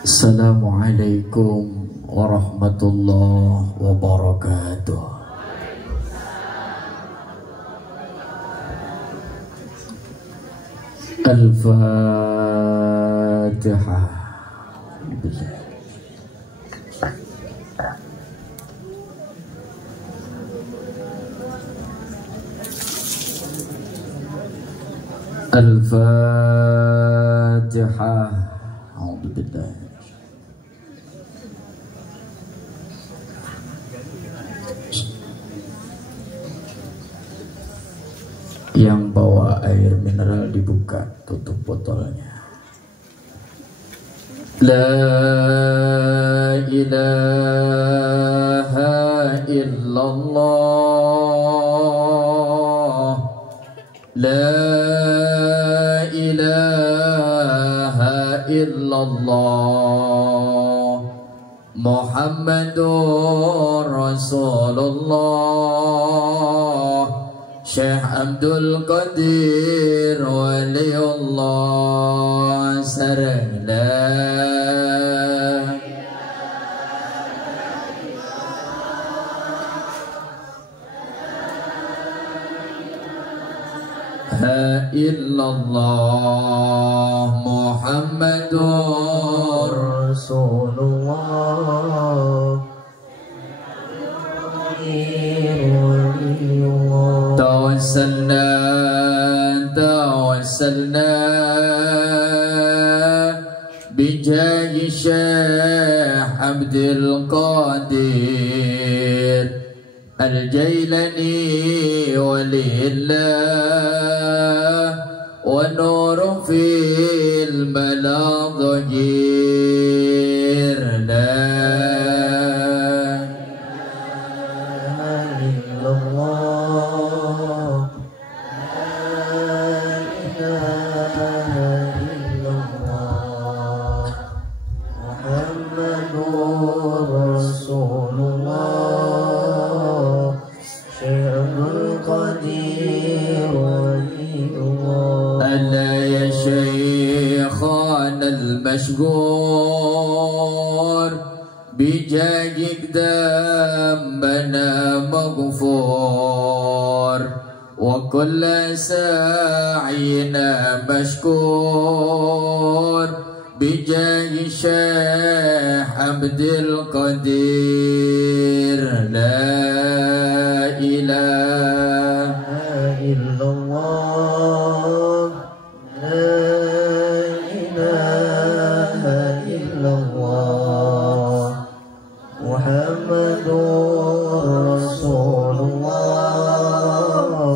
Assalamualaikum warahmatullahi wabarakatuh. Al-Fatihah. Al-Fatihah. Alhamdulillah. Yang bawa air mineral dibuka tutup botolnya. La ilaha illallah. La ilaha illallah. Muhammadur Rasulullah. Syekh Abdul Qadir Waliullah sareng la ilaha illallah Muhammadur Rasulullah. Tawassalna bijahi Syekh Abdul Qadir Al-Jailani walillah wa nuru fil baladhir la مشغور بجاهك ذنبنا مغفور وكل سعينا مشكور بجاه الشيخ عبد القدير لا إله إلا الله لا إله إلا الله محمد رسول الله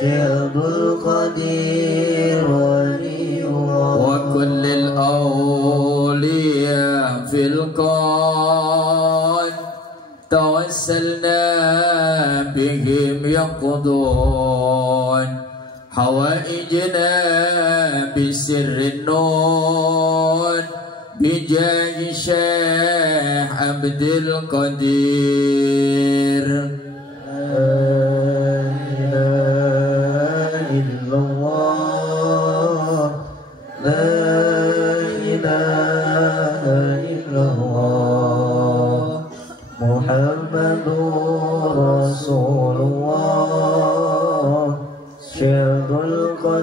شيخ القدير ولي الله وكل الأولياء في الكون توسلنا بهم يقضون حوائجنا بسر النون بجاه الشيخ عبد القدير لا إله إلا الله لا إله إلا الله محمد رسول الله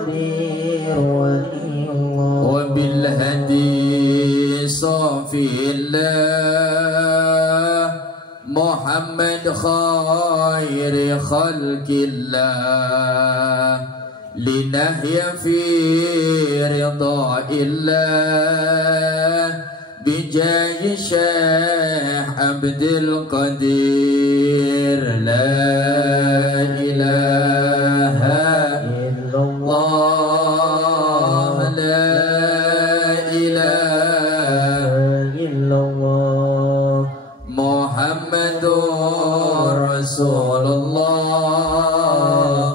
القدير ولي الله وبالهدي صافي الله محمد خير خلق الله لنهي في رضا الله بجاه شيخ عبد القدير لا إله إلا الله لا إله إلا الله محمد رسول الله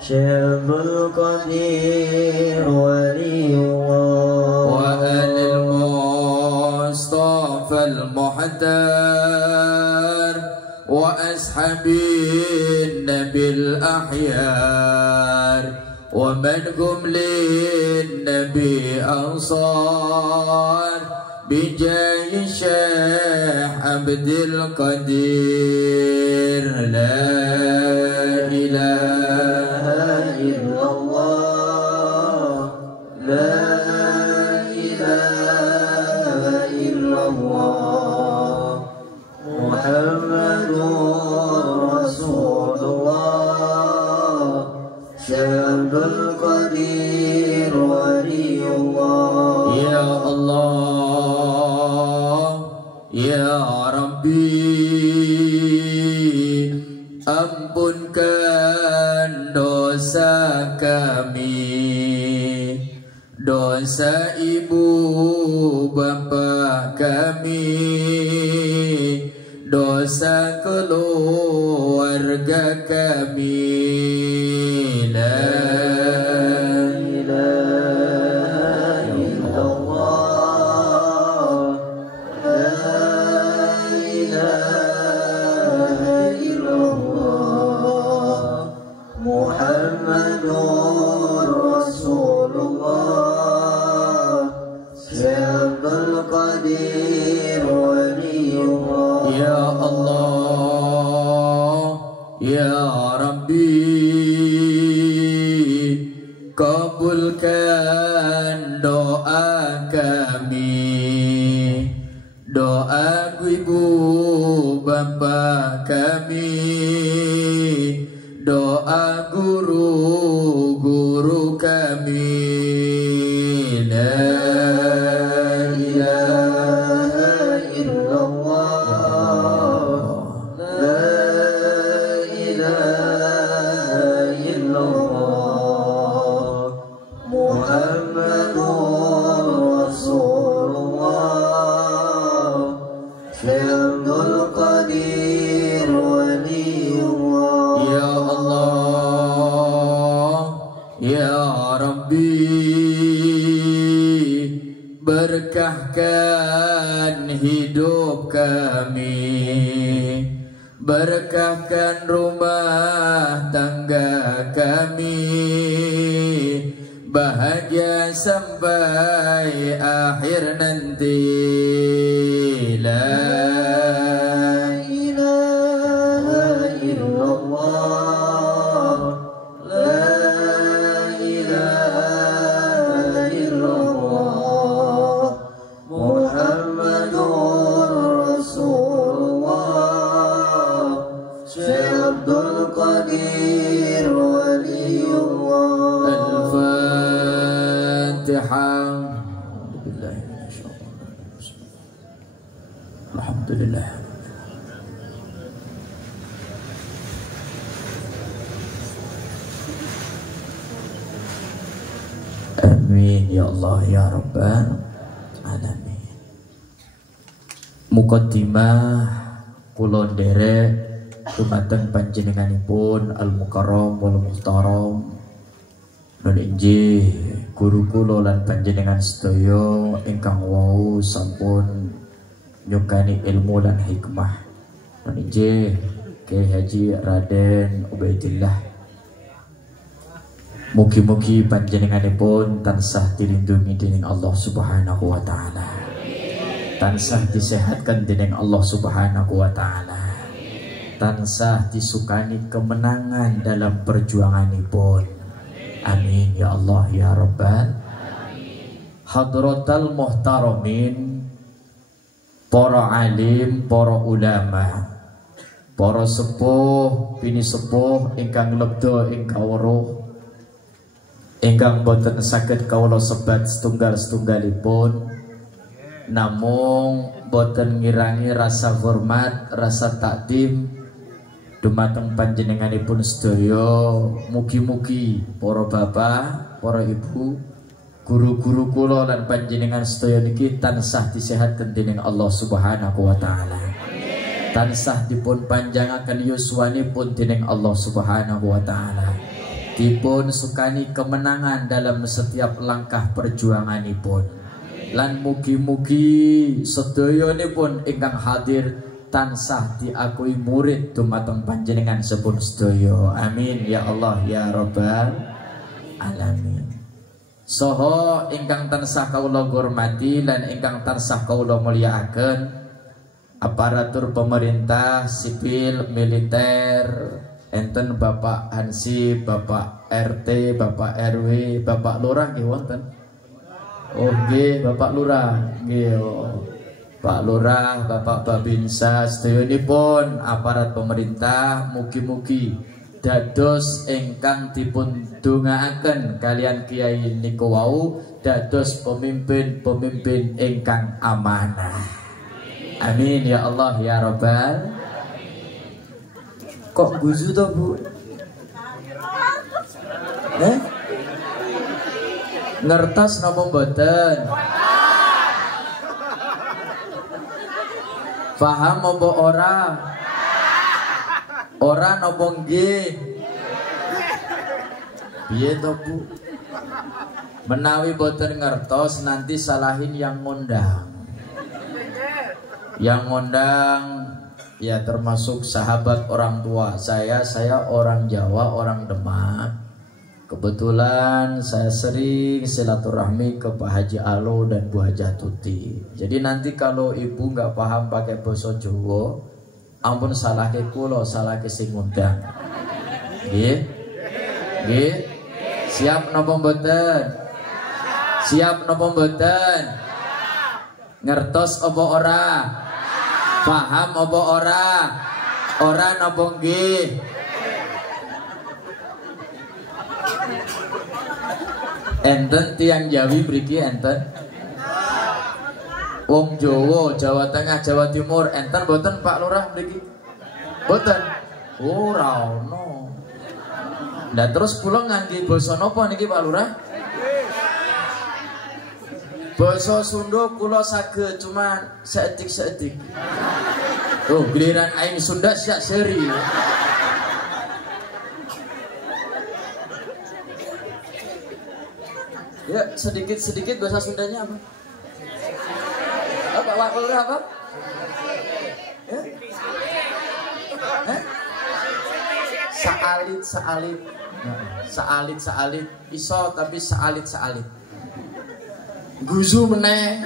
شيخ القدير ولي الله وآل المصطفى المحتار وأصحاب النبي الأحيار ومن هم للنبي أنصار بجاه الشيخ عبد القدير لا إله إلا الله لا إله إلا الله محمد رسول الله شيخ القدير ولي الله يا الله يا ربي ampunkan dosa kami, dosa ibu bapa kami, dosa keluarga kami. La ilaha illallah, la ilaha illallah, Muhammadur Rasulullah, Syaikhul Qadir Waliyullah. Ya Allah, Ya Rabbi, kabulkan doa kami, doa ibu bapa kami, doa guru-guru kami. La ilaha illallah, la ilaha illallah, Muhammadur Rasulullah, Syaikhul Qadir Waliyullah. Ya Allah, Ya Rabbi, berkahkan hidup kami, berkahkan rumah tangga kami, bahagia sampai akhir nanti. La ilaha illallah, la ilaha illallah, Muhammadur Rasulullah, Syaikhul Qadir Waliyullah. Al-Fatihah. Alhamdulillah. Amin ya Allah ya Rabbal Alamin. Muqaddimah kula nderek dumateng panjenenganipun Al-Mukarram wal Muhtaram nun injih guru kula lan panjenengan sedaya ingkang wau sampun nyukani ilmu lan hikmah. Nun injih Kyai Haji Raden Ubaidillah. Mugi-mugi panjenenganipun tansah dilindungi dening Allah Subhanahu wa taala. Tansah disehatkan dening Allah Subhanahu wa taala. Tansah disukani kemenangan dalam perjuanganipun. Amin ya Allah ya Rabbal. Hadratal muhtaramin, para alim, para ulama, para sepuh, bini sepuh ingkang lebda ing kawruh, ingkang boten saged kawula sebat setunggal-setunggalipun, namung boten ngirangi rasa hormat, rasa takdim dumateng panjenenganipun sedaya. Mugi-mugi para bapak, para ibu, guru-guru kula lan panjenengan sedaya niki tansah disehatken dening Allah Subhanahu wa taala. Tansah dipun panjangaken yuswanipun dening Allah Subhanahu wa taala. Dipun sukani kemenangan dalam setiap langkah perjuanganipun. Lan mugi-mugi sedayanipun ingkang hadir tansah diakui murid dumateng panjenengan sepun sedaya. Amin ya Allah ya Rabbal alamin. Soho ingkang tansah kawula hormati lan ingkang tansah kawula mulyakaken, aparatur pemerintah, sipil, militer, enten Bapak Hansip, Bapak RT, Bapak RW, Bapak Lurah nggih wonten. Oh nggih, Bapak Lurah nggih. Pak Lurah, Bapak Babinsa, sedayanipun aparat pemerintah, mugi-mugi dados ingkang dipun dongaaken kalian Kiai niku wau dados pemimpin-pemimpin ingkang amanah. Amin ya Allah ya Rabbal. Kok guzu to, Bu? Ngertos napa mboten? Paham apa ora? Ora napa nggih? Piye to, Bu? Menawi boten ngertos nanti salahin yang ngundang. Yang ngundang ya termasuk sahabat orang tua saya orang Jawa, orang Demak. Kebetulan saya sering silaturahmi ke Pak Haji Alo dan Bu Hajah Tuti. Jadi nanti kalau ibu nggak paham pakai basa Jawa, ampun salah ke kulo, salah ke sing ngundang. Nggih? Nggih? Siap napa mboten? Siap napa mboten? Ngertos apa ora? Paham apa ora? Ora napa nggih? Enten tiang Jawi mriki enten. Wong Jawa, Jawa Tengah, Jawa Timur enten boten Pak Lurah mriki? Boten. Ora ono. Lah terus kula ngangge basa napa niki Pak Lurah? Basa Sunda kula saged cuma seetik-seetik. Oh, giliran aing Sunda sak seri. Ya, sedikit bahasa Sundanya apa? Apa Pak Lurah apa? Ya? Saalit iso tapi saalit guzu meneh.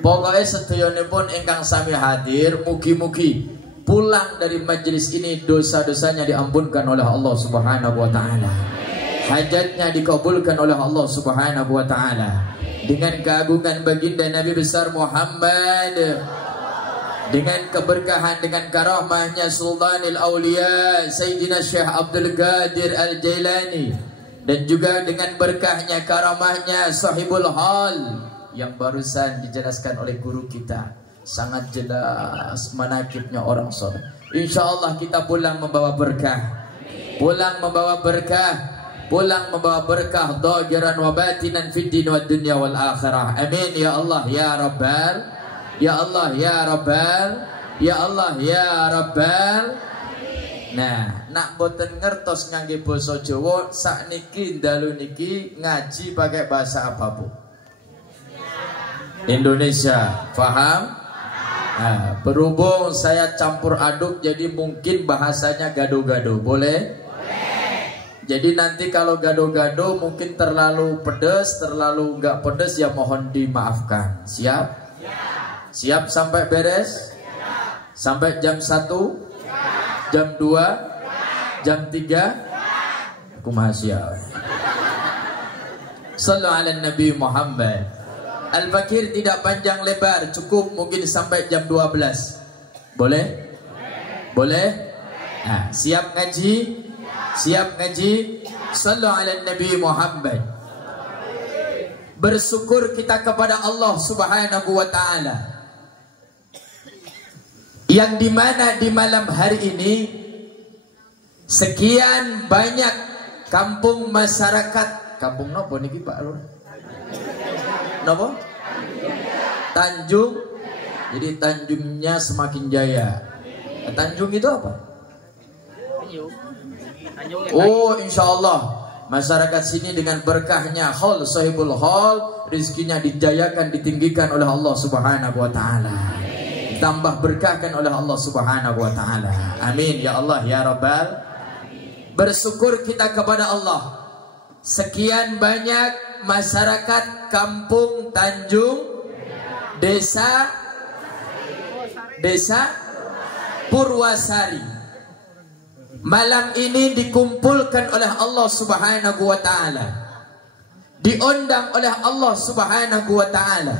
Pokoknya sedayanipun ingkang sami hadir mugi-mugi pulang dari majelis ini dosa-dosanya diampunkan oleh Allah Subhanahu wa taala. Hajatnya dikabulkan oleh Allah Subhanahu wa taala dengan keagungan baginda Nabi besar Muhammad, dengan keberkahan, dengan karamahnya Sultanul Aulia Sayyidina Syekh Abdul Qadir Al-Jailani, dan juga dengan berkahnya karamahnya Sahibul Hal yang barusan dijelaskan oleh guru kita. Sangat jelas manakibnya orang soleh. Insyaallah kita pulang membawa berkah, pulang membawa berkah, pulang membawa berkah dhahiran wa batinan fid din wad dunya wal akhirah. Amin ya Allah ya Rabbal, ya Allah ya Rabbal, ya Allah ya Rabbal. Nah, nak boten ngertos ngangge basa Jawa, sakniki dalu niki ngaji pakai bahasa apa, Bu? Indonesia. Paham? Nah, berhubung saya campur aduk jadi mungkin bahasanya gado-gado. Boleh? Jadi nanti kalau gado-gado mungkin terlalu pedas, terlalu enggak pedas ya mohon dimaafkan. Siap? Siap sampai beres? Sampai jam 1? Jam 2? Jam 3? Kumaha siap. Sallu ala Nabi Muhammad. Al-Fakir tidak panjang lebar, cukup mungkin sampai jam 12. Boleh? Boleh? Nah, siap ngaji? Siap ngaji? Sallu ala Nabi Muhammad. Bersyukur kita kepada Allah Subhanahu wa ta'ala, yang dimana di malam hari ini sekian banyak kampung masyarakat, kampung nopo niki Pak Lur? Nopo? Tanjung. Jadi Tanjungnya semakin jaya. Tanjung itu apa? Oh, insya Allah masyarakat sini dengan berkahnya hall sahibul hall, rizkinya dijayakan, ditinggikan oleh Allah Subhanahu wa ta'ala, tambah berkahkan oleh Allah Subhanahu wa ta'ala. Amin ya Allah ya Rabbal. Bersyukur kita kepada Allah, sekian banyak masyarakat kampung Tanjung, desa Purwasari malam ini dikumpulkan oleh Allah Subhanahu wa ta'ala, diundang oleh Allah Subhanahu wa ta'ala,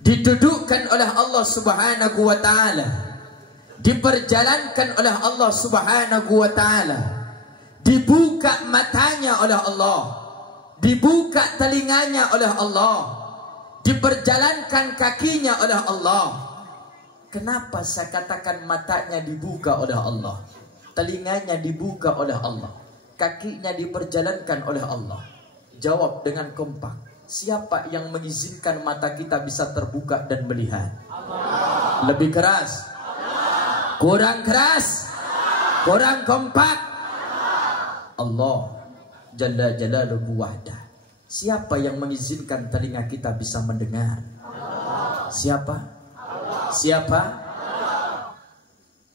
didudukkan oleh Allah Subhanahu wa ta'ala, diperjalankan oleh Allah Subhanahu wa ta'ala, dibuka matanya oleh Allah, dibuka telinganya oleh Allah, diperjalankan kakinya oleh Allah. Kenapa saya katakan matanya dibuka oleh Allah, telinganya dibuka oleh Allah, kakinya diperjalankan oleh Allah? Jawab dengan kompak. Siapa yang mengizinkan mata kita bisa terbuka dan melihat? Allah. Lebih keras? Allah. Kurang keras? Allah. Kurang kompak? Allah Jalla Jalaluhu Wahdah. Siapa yang mengizinkan telinga kita bisa mendengar? Allah. Siapa? Allah. Siapa?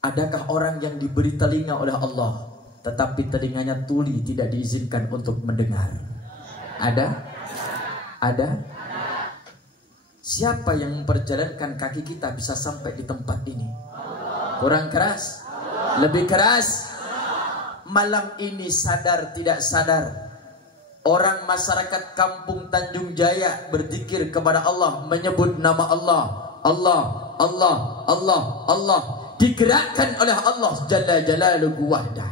Adakah orang yang diberi telinga oleh Allah tetapi telinganya tuli, tidak diizinkan untuk mendengar? Ada? Ada? Siapa yang memperjalankan kaki kita bisa sampai di tempat ini? Kurang keras? Lebih keras? Malam ini sadar tidak sadar, orang masyarakat kampung Tanjung Jaya berzikir kepada Allah, menyebut nama Allah, Allah, Allah, Allah, Allah, digerakkan oleh Allah Jalla Jalaluhu Wahdah.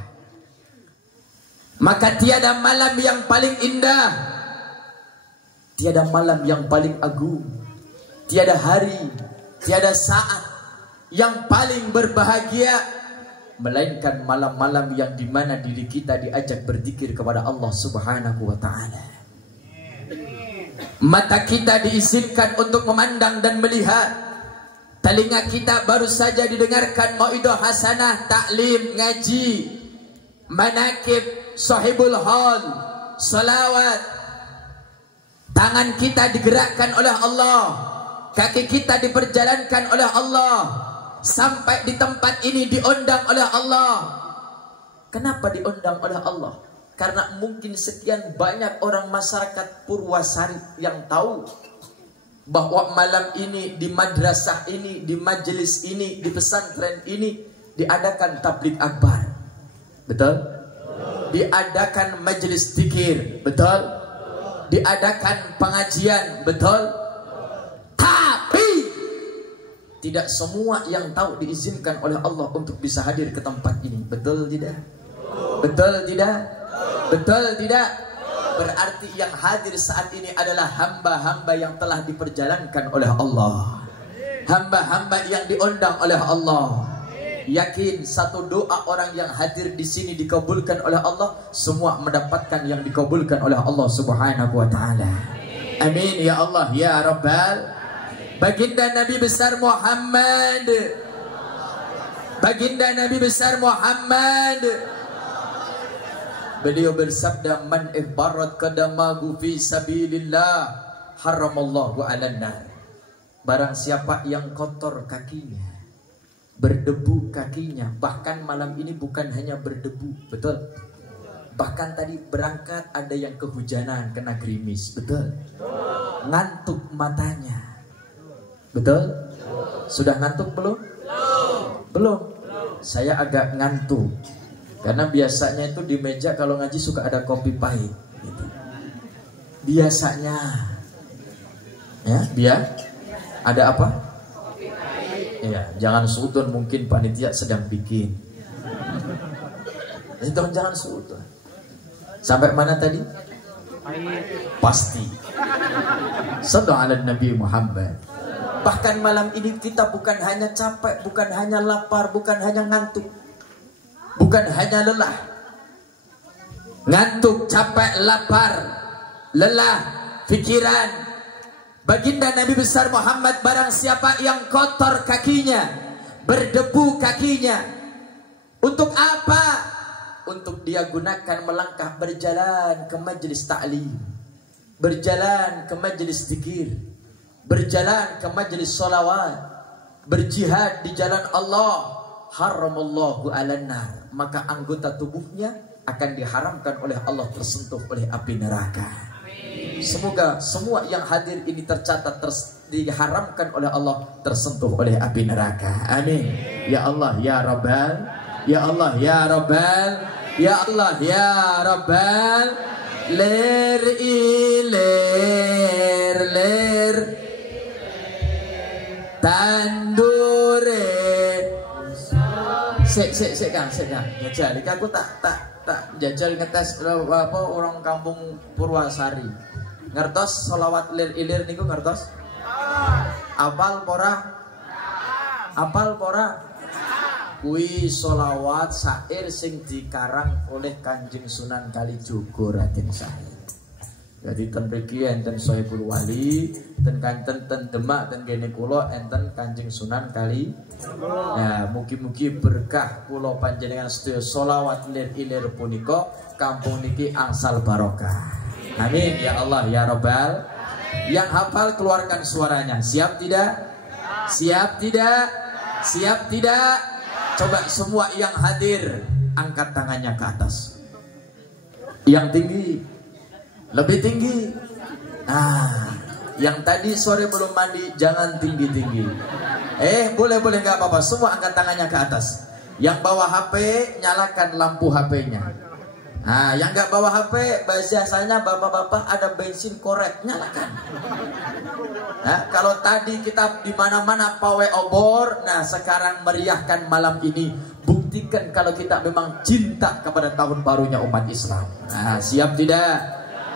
Maka tiada malam yang paling indah, tiada malam yang paling agung, tiada hari, tiada saat yang paling berbahagia melainkan malam-malam yang dimana diri kita diajak berzikir kepada Allah Subhanahu wa ta'ala. Mata kita diizinkan untuk memandang dan melihat, telinga kita baru saja didengarkan mauidhah hasanah, taklim, ngaji, manakib, sahibul hal, salawat. Tangan kita digerakkan oleh Allah, kaki kita diperjalankan oleh Allah, sampai di tempat ini diundang oleh Allah. Kenapa diundang oleh Allah? Karena mungkin sekian banyak orang masyarakat Purwasari yang tahu bahwa malam ini di madrasah ini, di majelis ini, di pesantren ini diadakan tabligh akbar. Betul? Diadakan majelis zikir. Betul? Diadakan pengajian. Betul? Tapi tidak semua yang tahu diizinkan oleh Allah untuk bisa hadir ke tempat ini. Betul tidak? Betul tidak? Betul tidak? Berarti yang hadir saat ini adalah hamba-hamba yang telah diperjalankan oleh Allah, hamba-hamba yang diundang oleh Allah. Yakin satu doa orang yang hadir di sini dikabulkan oleh Allah, semua mendapatkan yang dikabulkan oleh Allah Subhanahu wa ta'ala. Amin ya Allah ya Rabbal. Baginda Nabi besar Muhammad, baginda Nabi besar Muhammad, beliau bersabda, man ihbarat qadamahu fi sabilillah haramallahu 'alan nar. Barang siapa yang kotor kakinya, berdebu kakinya, bahkan malam ini bukan hanya berdebu, betul? Bahkan tadi berangkat ada yang kehujanan, kena gerimis, betul? Ngantuk matanya, betul? Sudah ngantuk belum? Belum. Saya agak ngantuk karena biasanya itu di meja kalau ngaji suka ada kopi pahit gitu. biasanya. Ya, biar ada apa? Ya, jangan sudon, mungkin panitia sedang bikin. Itu jangan sudon. Sampai mana tadi? Pasti. Sallallahu alaihi Nabi Muhammad. Bahkan malam ini kita bukan hanya capek, bukan hanya lapar, bukan hanya ngantuk, bukan hanya lelah. Ngantuk, capek, lapar, lelah, pikiran. Baginda Nabi besar Muhammad, barang siapa yang kotor kakinya, berdebu kakinya, untuk apa? Untuk dia gunakan melangkah berjalan ke majelis ta'lim, berjalan ke majelis zikir, berjalan ke majelis sholawat, berjihad di jalan Allah, haramallahu alannar, maka anggota tubuhnya akan diharamkan oleh Allah tersentuh oleh api neraka. Semoga semua yang hadir ini tercatat diharamkan oleh Allah tersentuh oleh api neraka. Amin. Ya Allah ya Rabbal, ya Allah ya Rabbal, ya Allah ya Rabbal. Ler iler ler tandure. Sik Kang. Jajal iki aku tak jajal ngetes apa orang kampung Purwasari. Ngertos sholawat lir ilir niku ngertos? Apal pora? Apal pora? Kuwi sholawat syair sing dikarang oleh Kanjeng Sunan Kalijogo Raden Syahid. Jadi ten mriki enten Sohibul Wali, ten kanten ten Demak, ten kene kula enten Kanjeng Sunan Kalijogo. Nah, mugi-mugi berkah kula panjenengan sedaya sholawat lir ilir punika kampung niki angsal barokah. Amin ya Allah ya Rabbal. Yang hafal keluarkan suaranya. Siap tidak? Siap tidak? Siap tidak? Coba semua yang hadir angkat tangannya ke atas. Yang tinggi, lebih tinggi. Yang tadi sore belum mandi jangan tinggi-tinggi. Boleh nggak apa-apa. Semua angkat tangannya ke atas. Yang bawa HP nyalakan lampu HP-nya. Yang nggak bawa HP, biasanya bapak-bapak ada bensin korek, nyalakan. Kalau tadi kita di mana-mana pawe obor, nah sekarang meriahkan malam ini, buktikan kalau kita memang cinta kepada tahun barunya umat Islam. Siap tidak?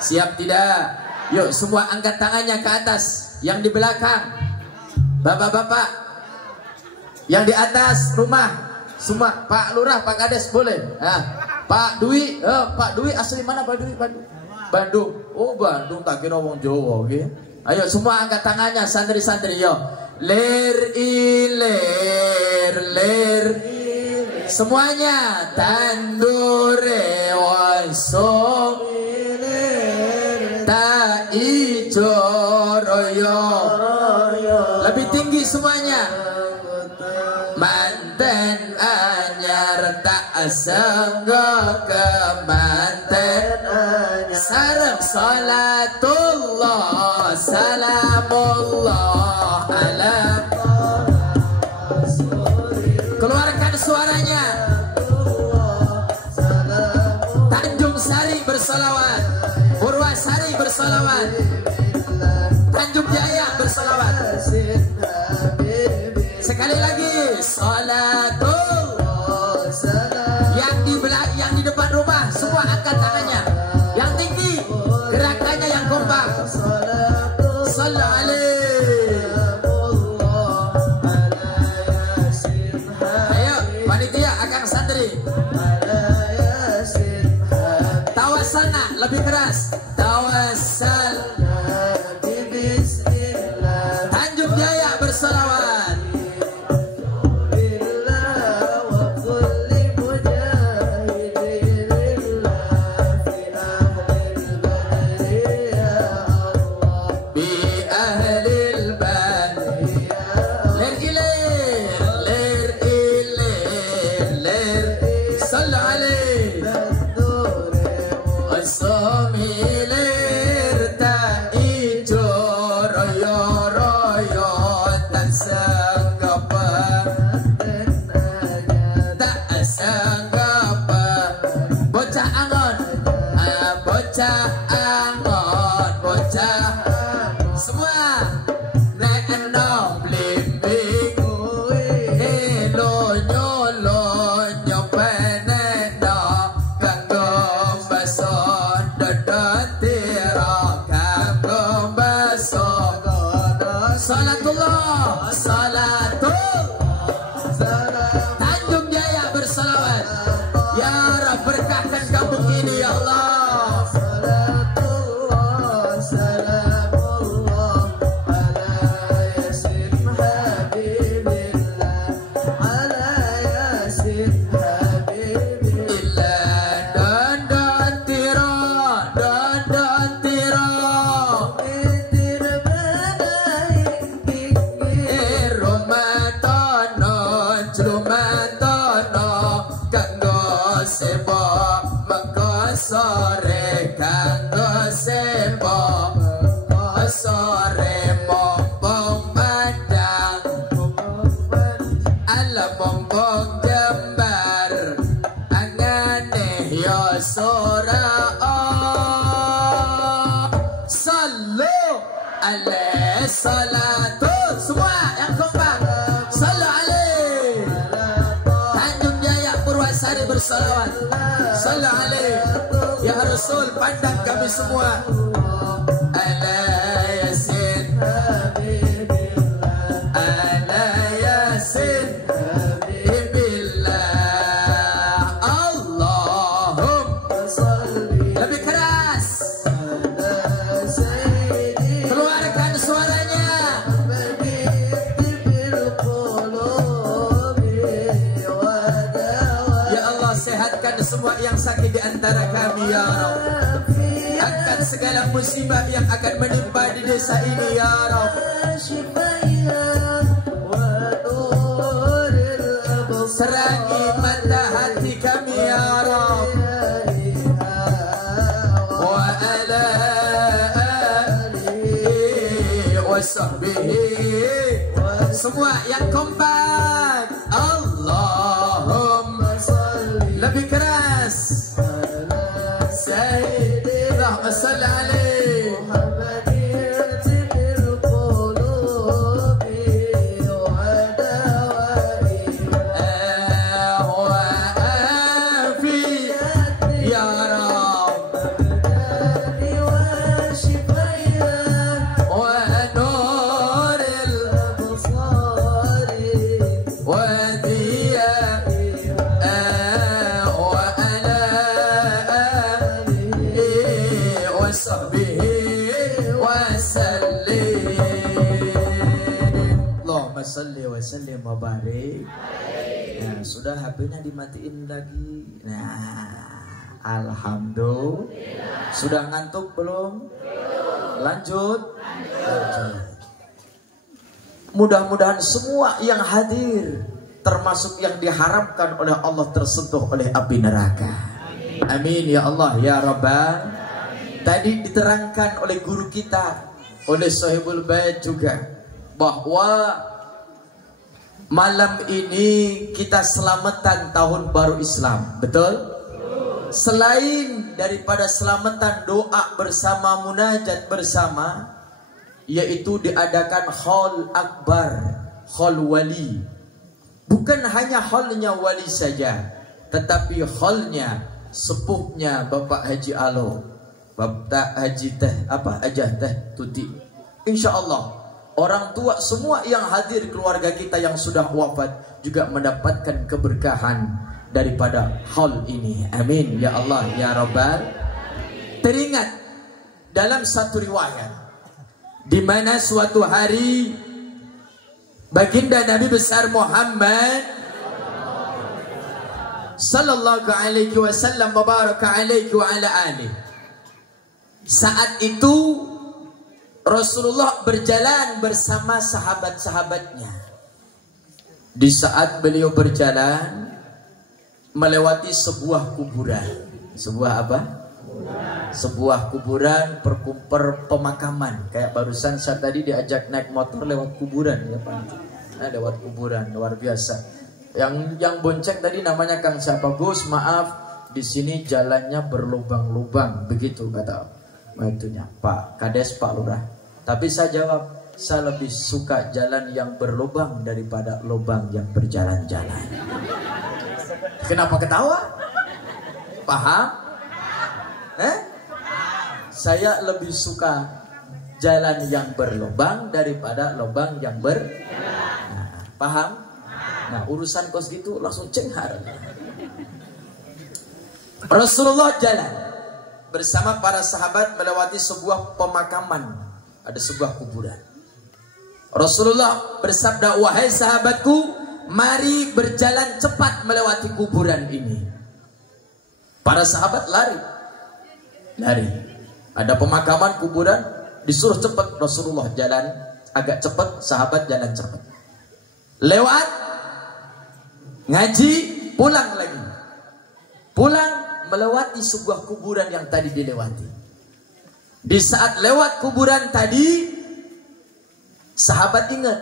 Siap tidak? Yuk semua angkat tangannya ke atas. Yang di belakang, bapak-bapak, yang di atas rumah, semua Pak Lurah, Pak Kades boleh. Pak Dwi, Pak Dwi asli mana Pak Dwi? Bandung. Oh Bandung, tak kira wong Jawa, okay? Ayo semua angkat tangannya santri-santri yo. Ler iler ler. Semuanya tandure waso ta ijo royo. Lebih tinggi semuanya. Manten anyar tak sanggo kemanten sareng salatullah salamullah ala. Keluarkan suaranya. Tanjung Sari bersalawat, Purwasari bersalawat, Tanjung Jaya bersalawat. Sekali lagi salatullah. Yang di depan rumah semua angkat tangannya. Yang tinggi, gerakannya yang kompak. Sallallahu alaihi. Ayo panitia akang santri. Tawasalna lebih keras. Tawasal. Tanjung Jaya bersalawat. Bocah angon sore kanggo sebo sore mompong padang ala mompong Jember angane yo sora sallu alaihi salatu semua yang kompak sallu alaihi Tanjung Jaya Purwasari bersalawat sallu alaihi ya Rasul pandang kami semua ala yasin ala yasin billah Allahumma salli lebih keras keluarkan suaranya ya Allah sehatkan semua yang sakit di antara kami ya Rabb angkat segala musibah yang akan menimpa di desa ini ya Rabb serangi mata hati kami ya Rabb wa ala alihi wa sahbihi semua yang kompak Allahumma salli lebih keras Sayyidina salli alaihi salli wa sallim wa barik. Nah, sudah HP-nya dimatiin lagi. Nah, alhamdulillah. Sudah ngantuk belum? Lanjut. Mudah-mudahan semua yang hadir termasuk yang diharapkan oleh Allah tersentuh oleh api neraka. Amin ya Allah ya Rabbal. Tadi diterangkan oleh guru kita, oleh Sahibul Bait juga, bahwa malam ini kita selamatan tahun baru Islam. Betul? Selain daripada selamatan doa bersama, munajat bersama, yaitu diadakan haul akbar, haul wali. Bukan hanya haulnya wali saja, tetapi haulnya sepuhnya Bapak Haji Alo, Bapak Haji Ajah Teh Tuti. Insya Allah orang tua semua yang hadir, keluarga kita yang sudah wafat juga mendapatkan keberkahan daripada haul ini. Amin ya Allah ya Rabbal. Teringat dalam satu riwayat di mana suatu hari baginda Nabi besar Muhammad sallallahu alaihi wasallam mubaraka alaihi wa ala alihi, saat itu Rasulullah berjalan bersama sahabat-sahabatnya. Di saat beliau berjalan melewati sebuah kuburan. Sebuah apa? Sebuah kuburan pemakaman. Kayak barusan saya tadi diajak naik motor lewat kuburan ya Pak. Nah, lewat kuburan luar biasa. Yang bonceng tadi namanya Kang siapa? Gus, maaf, di sini jalannya berlubang-lubang, begitu kata itunya Pak Kades, Pak Lurah. Tapi saya jawab, saya lebih suka jalan yang berlubang daripada lubang yang berjalan-jalan. Kenapa ketawa? Paham? Saya lebih suka jalan yang berlubang daripada lubang yang paham? Nah, urusan kos gitu langsung cenghar. Rasulullah jalan bersama para sahabat melewati sebuah pemakaman. Ada sebuah kuburan. Rasulullah bersabda, wahai sahabatku, mari berjalan cepat melewati kuburan ini. Para sahabat lari. Ada pemakaman kuburan, disuruh cepat. Rasulullah jalan agak cepat, sahabat jalan cepat. Lewat, ngaji, pulang lagi. Pulang melewati sebuah kuburan yang tadi dilewati. Di saat lewat kuburan tadi, sahabat ingat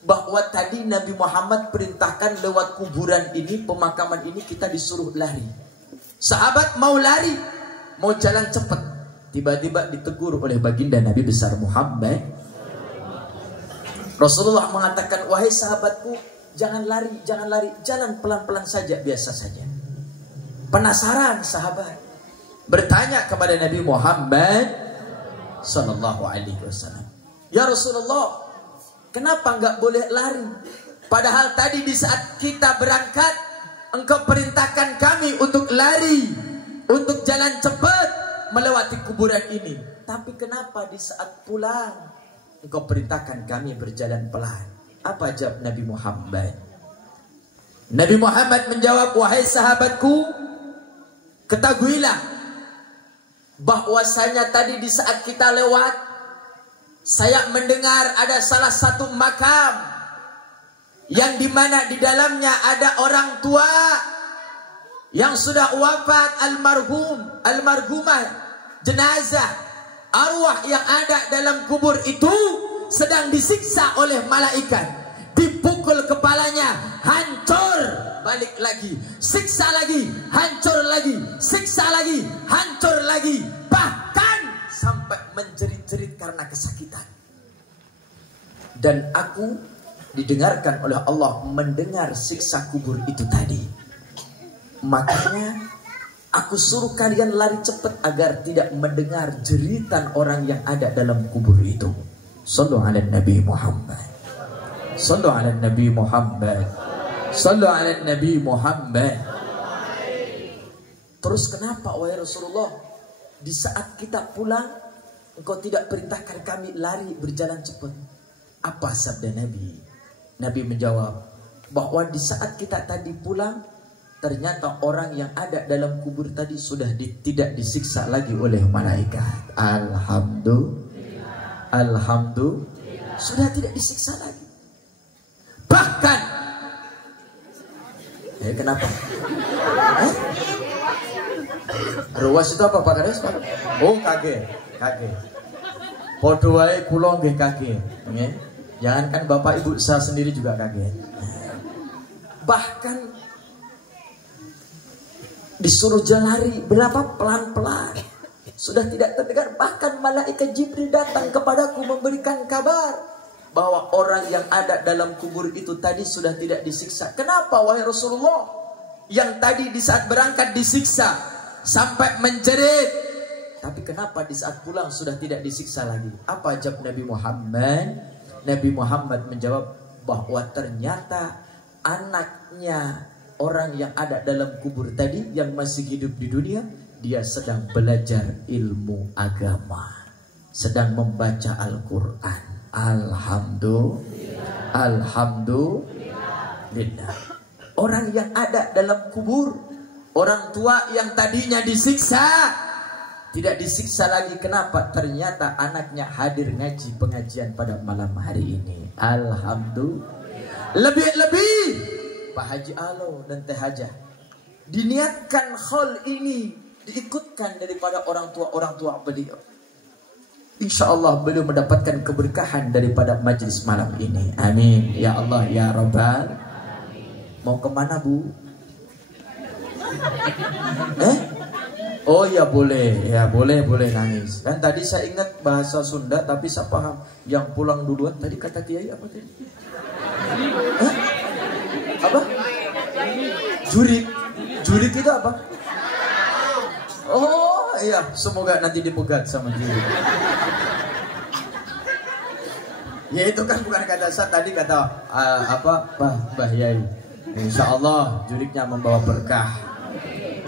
bahwa tadi Nabi Muhammad perintahkan lewat kuburan ini, pemakaman ini kita disuruh lari. Sahabat mau lari, mau jalan cepat, tiba-tiba ditegur oleh baginda Nabi besar Muhammad. Rasulullah mengatakan, wahai sahabatku, jangan lari, jangan lari, jalan pelan-pelan saja, biasa saja. Penasaran sahabat, bertanya kepada Nabi Muhammad sallallahu alaihi wasallam, ya Rasulullah, kenapa enggak boleh lari? Padahal tadi di saat kita berangkat, engkau perintahkan kami untuk lari, untuk jalan cepat melewati kuburan ini. Tapi kenapa di saat pulang engkau perintahkan kami berjalan pelan? Apa jawab Nabi Muhammad? Nabi Muhammad menjawab, wahai sahabatku, ketahuilah bahwasanya tadi di saat kita lewat, saya mendengar ada salah satu makam yang dimana di dalamnya ada orang tua yang sudah wafat, almarhumah, jenazah, arwah yang ada dalam kubur itu sedang disiksa oleh malaikat. Dipukul kepalanya, hancur, balik lagi, siksa lagi, hancur lagi, siksa lagi, hancur lagi, bahkan sampai menjerit-jerit karena kesakitan. Dan aku didengarkan oleh Allah mendengar siksa kubur itu tadi. Makanya aku suruh kalian lari cepat agar tidak mendengar jeritan orang yang ada dalam kubur itu. Sallu ala Nabi Muhammad. Sallu ala Nabi Muhammad. Sallu ala Nabi Muhammad. Terus kenapa wahai Rasulullah, di saat kita pulang engkau tidak perintahkan kami lari berjalan cepat? Apa sabda Nabi? Nabi menjawab bahwa di saat kita tadi pulang, ternyata orang yang ada dalam kubur tadi sudah tidak disiksa lagi oleh malaikat. Alhamdulillah. Alhamdulillah. Sudah tidak disiksa lagi. Bahkan kenapa? Ruas itu apa Pak Kades? Oh kage. Podo wae kula nggih kage. Nggih. Jangankan Bapak Ibu, saya sendiri juga kaget. Bahkan disuruh lari berapa pelan-pelan, sudah tidak terdengar. Bahkan malaikat Jibril datang kepadaku memberikan kabar bahwa orang yang ada dalam kubur itu tadi sudah tidak disiksa. Kenapa wahai Rasulullah? Yang tadi di saat berangkat disiksa sampai menjerit, tapi kenapa di saat pulang sudah tidak disiksa lagi? Apa jawab Nabi Muhammad? Nabi Muhammad menjawab bahwa ternyata anaknya orang yang ada dalam kubur tadi yang masih hidup di dunia, dia sedang belajar ilmu agama, sedang membaca Al-Quran. Alhamdulillah. Alhamdulillah. Orang yang ada dalam kubur, orang tua yang tadinya disiksa, tidak disiksa lagi. Kenapa? Ternyata anaknya hadir ngaji pengajian pada malam hari ini. Alhamdulillah. Lebih-lebih Pak Haji Alo dan Teh Hajah diniatkan hal ini diikutkan daripada orang tua beliau. Insya Allah beliau mendapatkan keberkahan daripada majlis malam ini. Amin. Ya Allah ya Rabbal. Mau kemana Bu? Oh ya boleh nangis. Kan tadi saya ingat bahasa Sunda tapi saya paham. Yang pulang duluan tadi kata Kiai apa tadi? Apa? Jurik itu apa? Oh iya, semoga nanti dipegat sama jurik. Ya itu kan bukan kata saya tadi, kata Bah Yai. Insya Allah juriknya membawa berkah.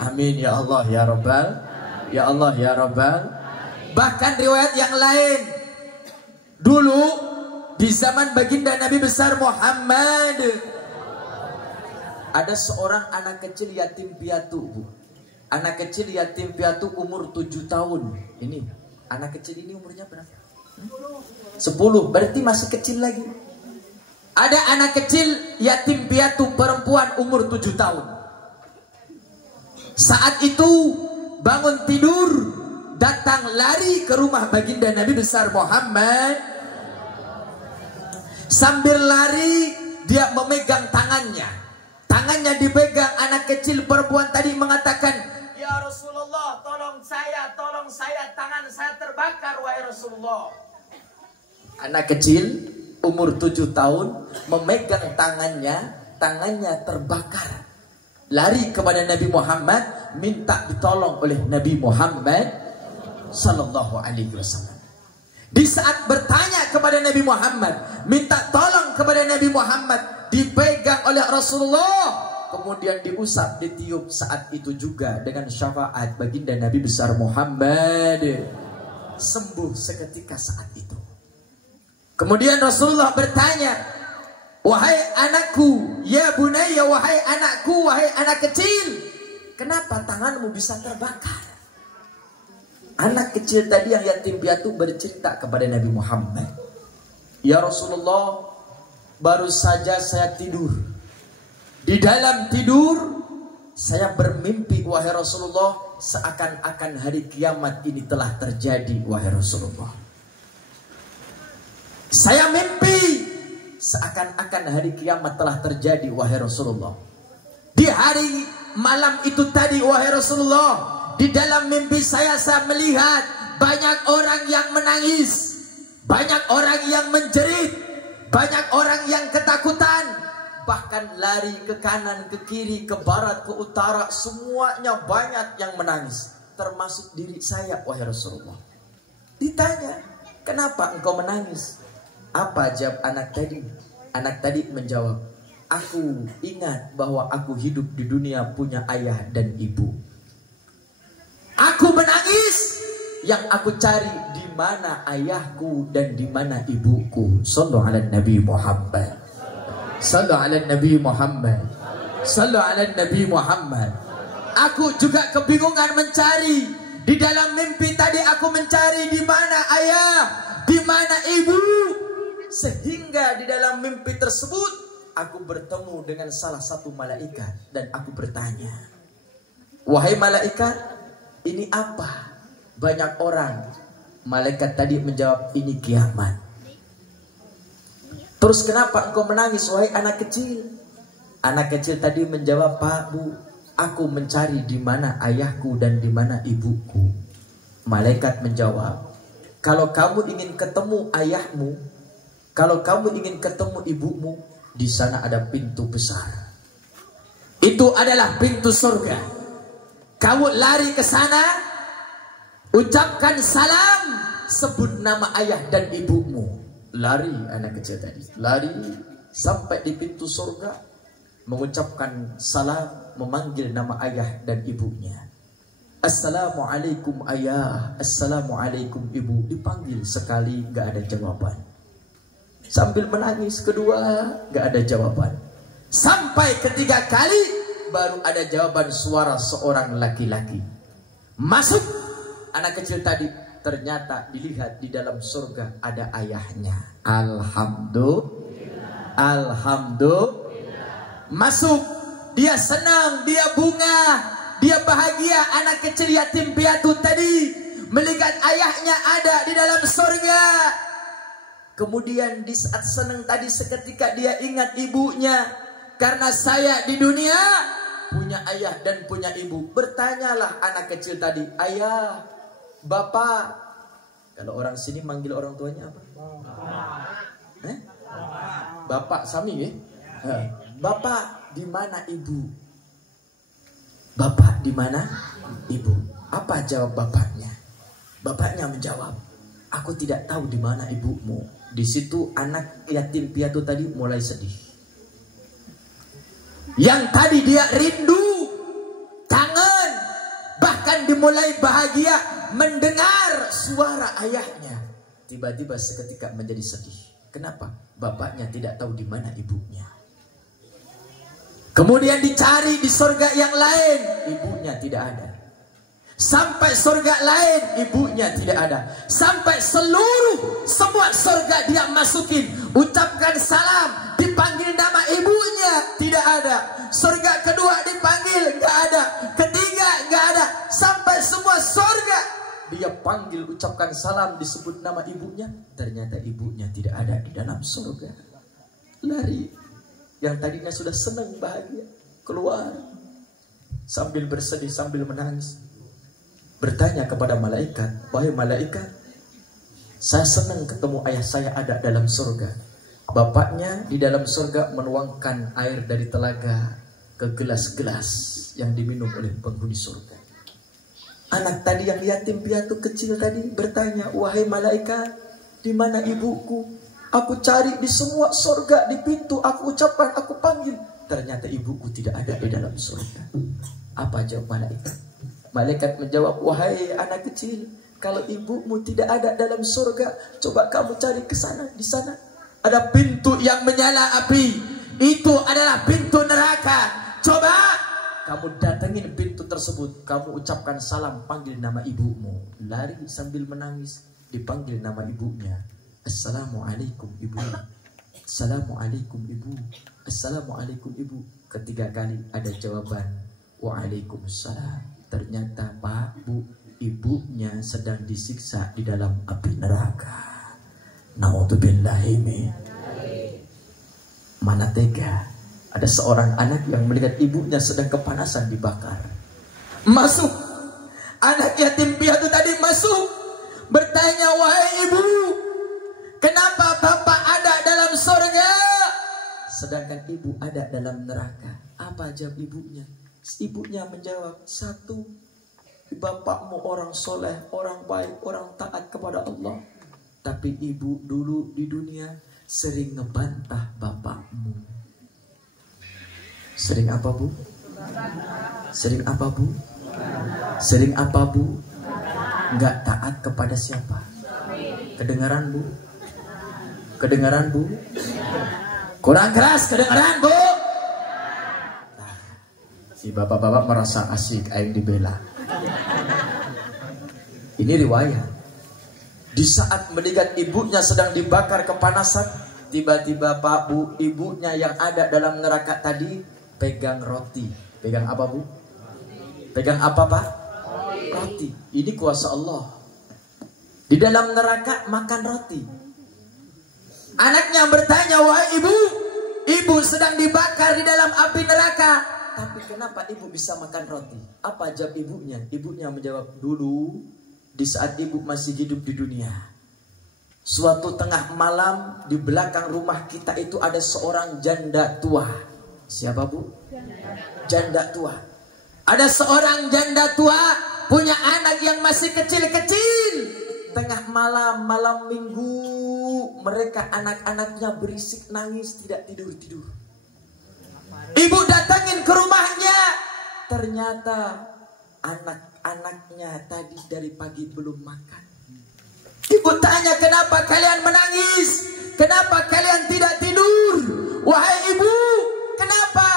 Amin ya Allah ya Rabbal. Ya Allah ya Rabbal. Bahkan riwayat yang lain, dulu di zaman baginda Nabi besar Muhammad, ada seorang anak kecil yatim piatu, Bu. Anak kecil yatim piatu umur 7 tahun. Ini anak kecil ini umurnya berapa? 10, berarti masih kecil lagi. Ada anak kecil yatim piatu perempuan umur 7 tahun. Saat itu bangun tidur, datang lari ke rumah baginda Nabi besar Muhammad. Sambil lari dia memegang tangannya. Tangannya dipegang, anak kecil perempuan tadi mengatakan, "Ya Rasulullah, tolong saya, tangan saya terbakar wahai Rasulullah." Anak kecil umur 7 tahun memegang tangannya terbakar. Lari kepada Nabi Muhammad, minta ditolong oleh Nabi Muhammad sallallahu alaihi wasallam. Di saat bertanya kepada Nabi Muhammad, minta tolong kepada Nabi Muhammad, dipegang oleh Rasulullah, kemudian diusap, ditiup saat itu juga dengan syafaat baginda Nabi besar Muhammad, sembuh seketika saat itu. Kemudian Rasulullah bertanya, "Wahai anakku, ya bunayya, wahai anakku, wahai anak kecil, kenapa tanganmu bisa terbakar?" Anak kecil tadi yang yatim piatu bercerita kepada Nabi Muhammad, "Ya Rasulullah, baru saja saya tidur. Di dalam tidur saya bermimpi wahai Rasulullah, seakan-akan hari kiamat ini telah terjadi wahai Rasulullah. Saya mimpi seakan-akan hari kiamat telah terjadi wahai Rasulullah. Di hari malam itu tadi wahai Rasulullah, di dalam mimpi saya melihat banyak orang yang menangis, banyak orang yang menjerit, banyak orang yang ketakutan, bahkan lari ke kanan, ke kiri, ke barat, ke utara, semuanya banyak yang menangis, termasuk diri saya wahai Rasulullah." Ditanya, "Kenapa engkau menangis?" Apa jawab anak tadi? Anak tadi menjawab, "Aku ingat bahwa aku hidup di dunia punya ayah dan ibu. Aku menangis, yang aku cari di mana ayahku dan di mana ibuku." Sallu ala Nabi Muhammad. Sallu ala Nabi Muhammad. Sallu ala Nabi Muhammad. Aku juga kebingungan mencari. Di dalam mimpi tadi aku mencari di mana ayah, di mana ibu. Sehingga di dalam mimpi tersebut aku bertemu dengan salah satu malaikat dan aku bertanya, "Wahai malaikat, ini apa?" Banyak orang. Malaikat tadi menjawab, "Ini kiamat." "Terus kenapa engkau menangis wahai anak kecil?" Anak kecil tadi menjawab, "Pak, Bu, aku mencari di mana ayahku dan di mana ibuku." Malaikat menjawab, "Kalau kamu ingin ketemu ayahmu, kalau kamu ingin ketemu ibumu, di sana ada pintu besar. Itu adalah pintu surga. Kamu lari ke sana, ucapkan salam, sebut nama ayah dan ibumu." Lari anak kecil tadi, lari sampai di pintu surga, mengucapkan salam, memanggil nama ayah dan ibunya. "Assalamualaikum ayah, assalamualaikum ibu." Dipanggil sekali, gak ada jawaban. Sambil menangis kedua, gak ada jawaban. Sampai ketiga kali, baru ada jawaban suara seorang laki-laki. Masuk. Anak kecil tadi ternyata dilihat di dalam surga ada ayahnya. Alhamdulillah. Alhamdulillah. Masuk. Dia senang, dia bunga, dia bahagia. Anak kecil yatim piatu tadi melihat ayahnya ada di dalam surga. Kemudian di saat senang tadi seketika dia ingat ibunya. Karena saya di dunia punya ayah dan punya ibu. Bertanyalah anak kecil tadi, "Ayah, bapak." Kalau orang sini manggil orang tuanya apa? Bapak Sami ya? "Bapak, di mana ibu?" "Bapak, di mana ibu?" Apa jawab bapaknya? Bapaknya menjawab, "Aku tidak tahu di mana ibumu." Di situ anak yatim piatu tadi mulai sedih. Yang tadi dia rindu, kangen, bahkan dimulai bahagia mendengar suara ayahnya. Tiba-tiba seketika menjadi sedih. Kenapa? Bapaknya tidak tahu di mana ibunya. Kemudian dicari di surga yang lain, ibunya tidak ada. Sampai surga lain, ibunya tidak ada. Sampai semua surga dia masukin, ucapkan salam, dipanggil Dipanggil nama ibunya, tidak ada. Surga kedua dipanggil, nggak ada. Ketiga nggak ada. Sampai semua surga dia panggil, ucapkan salam, disebut nama ibunya. Ternyata ibunya tidak ada di dalam surga. Lari. Yang tadinya sudah senang bahagia keluar sambil bersedih, sambil menangis. Bertanya kepada malaikat, wahai malaikat, saya senang ketemu ayah saya ada dalam surga. Bapaknya di dalam surga menuangkan air dari telaga ke gelas-gelas yang diminum oleh penghuni surga. Anak tadi yang yatim piatu kecil tadi bertanya, wahai malaikat, di mana ibuku? Aku cari di semua surga, di pintu aku ucapkan, aku panggil. Ternyata ibuku tidak ada di dalam surga. Apa jawab malaikat? Malaikat menjawab, wahai anak kecil, kalau ibumu tidak ada dalam surga, coba kamu cari ke sana, di sana ada pintu yang menyala api. Itu adalah pintu neraka. Coba kamu datengin pintu tersebut, kamu ucapkan salam, panggil nama ibumu. Lari sambil menangis, dipanggil nama ibunya. Assalamualaikum ibu. Assalamualaikum ibu. Assalamualaikum ibu. Ketiga kali ada jawaban, waalaikumsalam. Ternyata Pak, Bu, ibunya sedang disiksa di dalam api neraka. Na'udzubillahi min. Mana tega ada seorang anak yang melihat ibunya sedang kepanasan dibakar. Masuk. Anak yatim piatu tadi masuk, bertanya, wahai ibu, kenapa bapak ada dalam surga sedangkan ibu ada dalam neraka? Apa jawab ibunya? Ibunya menjawab, satu, bapakmu orang soleh, orang baik, orang taat kepada Allah. Tapi ibu dulu di dunia sering ngebantah bapakmu. Sering apa bu? Sering apa bu? Sering apa bu? Nggak taat kepada siapa? Kedengaran bu? Kedengaran bu? Kurang keras kedengaran bu? Nah, si bapak-bapak merasa asik aing dibela. Ini riwayat. Di saat melihat ibunya sedang dibakar kepanasan, tiba-tiba Pak Bu, ibunya yang ada dalam neraka tadi pegang roti. Pegang apa bu? Pegang apa Pak? Roti. Ini kuasa Allah. Di dalam neraka makan roti. Anaknya bertanya, wahai ibu, ibu sedang dibakar di dalam api neraka, tapi kenapa ibu bisa makan roti? Apa jawab ibunya? Ibunya menjawab, dulu di saat ibu masih hidup di dunia, suatu tengah malam di belakang rumah kita itu ada seorang janda tua. Siapa bu? Janda tua. Ada seorang janda tua punya anak yang masih kecil-kecil. Tengah malam, malam minggu, mereka anak-anaknya berisik nangis, tidak tidur-tidur. Ibu datangin ke rumahnya, ternyata anak-anaknya tadi dari pagi belum makan. Ibu tanya, kenapa kalian menangis? Kenapa kalian tidak tidur? Wahai ibu, kenapa?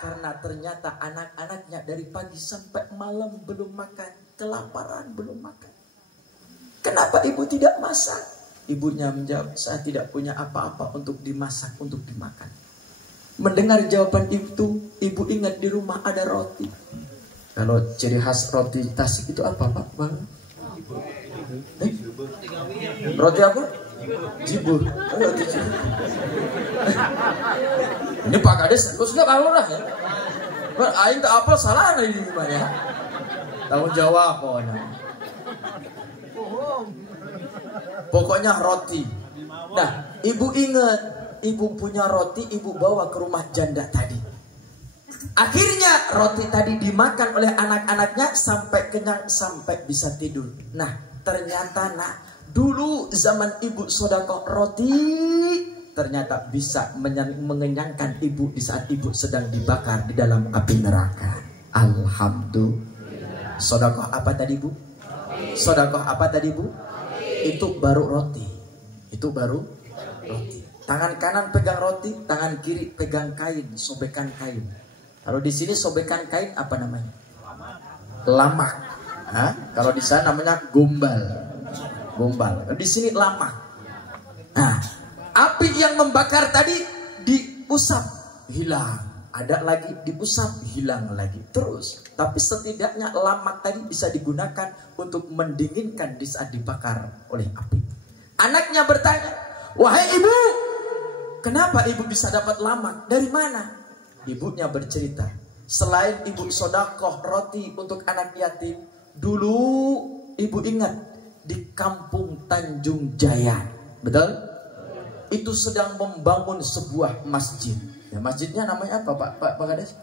Karena ternyata anak-anaknya dari pagi sampai malam belum makan, kelaparan belum makan. Kenapa ibu tidak masak? Ibunya menjawab, saya tidak punya apa-apa untuk dimasak, untuk dimakan. Mendengar jawaban itu, ibu ingat di rumah ada roti. Kalau ciri khas roti Tasik itu apa Pak? Bang? Roti apa? Jibur. Roti jibur. Ini Pak Kades, terus nggak tahu lah ya. Aing tak apa salah nih gimana ya? Tanggung jawab pokoknya. Pokoknya roti. Nah, ibu ingat, ibu punya roti, ibu bawa ke rumah janda tadi. Akhirnya roti tadi dimakan oleh anak-anaknya sampai kenyang, sampai bisa tidur. Nah, ternyata dulu zaman ibu sedekah roti, ternyata bisa mengenyangkan ibu di saat ibu sedang dibakar di dalam api neraka. Alhamdulillah. Sedekah apa tadi bu? Sedekah apa tadi bu? Itu baru roti. Itu baru roti. Tangan kanan pegang roti, tangan kiri pegang kain, sobekan kain. Kalau di sini sobekan kain apa namanya? Lamak. Hah? Kalau di sana namanya gombal. Gombal. Di sini lamak. Nah, api yang membakar tadi diusap, hilang. Ada lagi diusap, hilang lagi. Terus, tapi setidaknya lamak tadi bisa digunakan untuk mendinginkan di saat dibakar oleh api. Anaknya bertanya, wahai ibu, kenapa ibu bisa dapat lamak? Dari mana? Ibunya bercerita, selain ibu sodakoh roti untuk anak yatim, dulu ibu ingat di kampung Tanjung Jaya, betul? Itu sedang membangun sebuah masjid. Ya, masjidnya namanya apa, Pak Kades?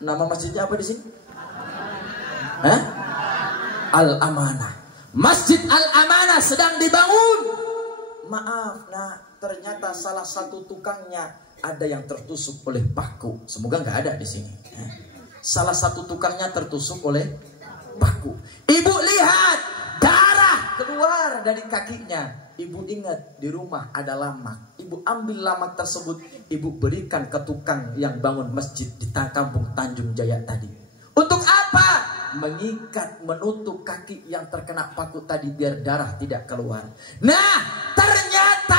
Nama masjidnya apa di sini? Hah? Al-Amanah. Masjid Al-Amanah sedang dibangun. Maaf, nah ternyata salah satu tukangnya ada yang tertusuk oleh paku. Semoga nggak ada di sini. Salah satu tukangnya tertusuk oleh paku. Ibu lihat darah keluar dari kakinya. Ibu ingat di rumah ada lamak. Ibu ambil lamak tersebut, ibu berikan ke tukang yang bangun masjid di kampung Tanjung Jaya tadi. Untuk apa? Mengikat, menutup kaki yang terkena paku tadi biar darah tidak keluar. Nah, ternyata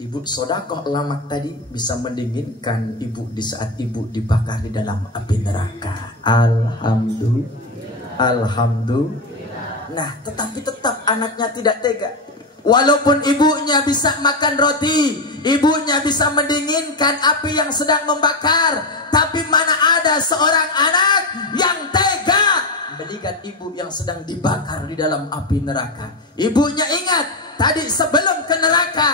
ibu sodakoh lamak tadi bisa mendinginkan ibu di saat ibu dibakar di dalam api neraka. Alhamdulillah. Alhamdulillah. Nah, tetapi tetap anaknya tidak tega. Walaupun ibunya bisa makan roti, ibunya bisa mendinginkan api yang sedang membakar, tapi mana ada seorang anak yang tega melihat ibu yang sedang dibakar di dalam api neraka. Ibunya ingat, tadi sebelum ke neraka,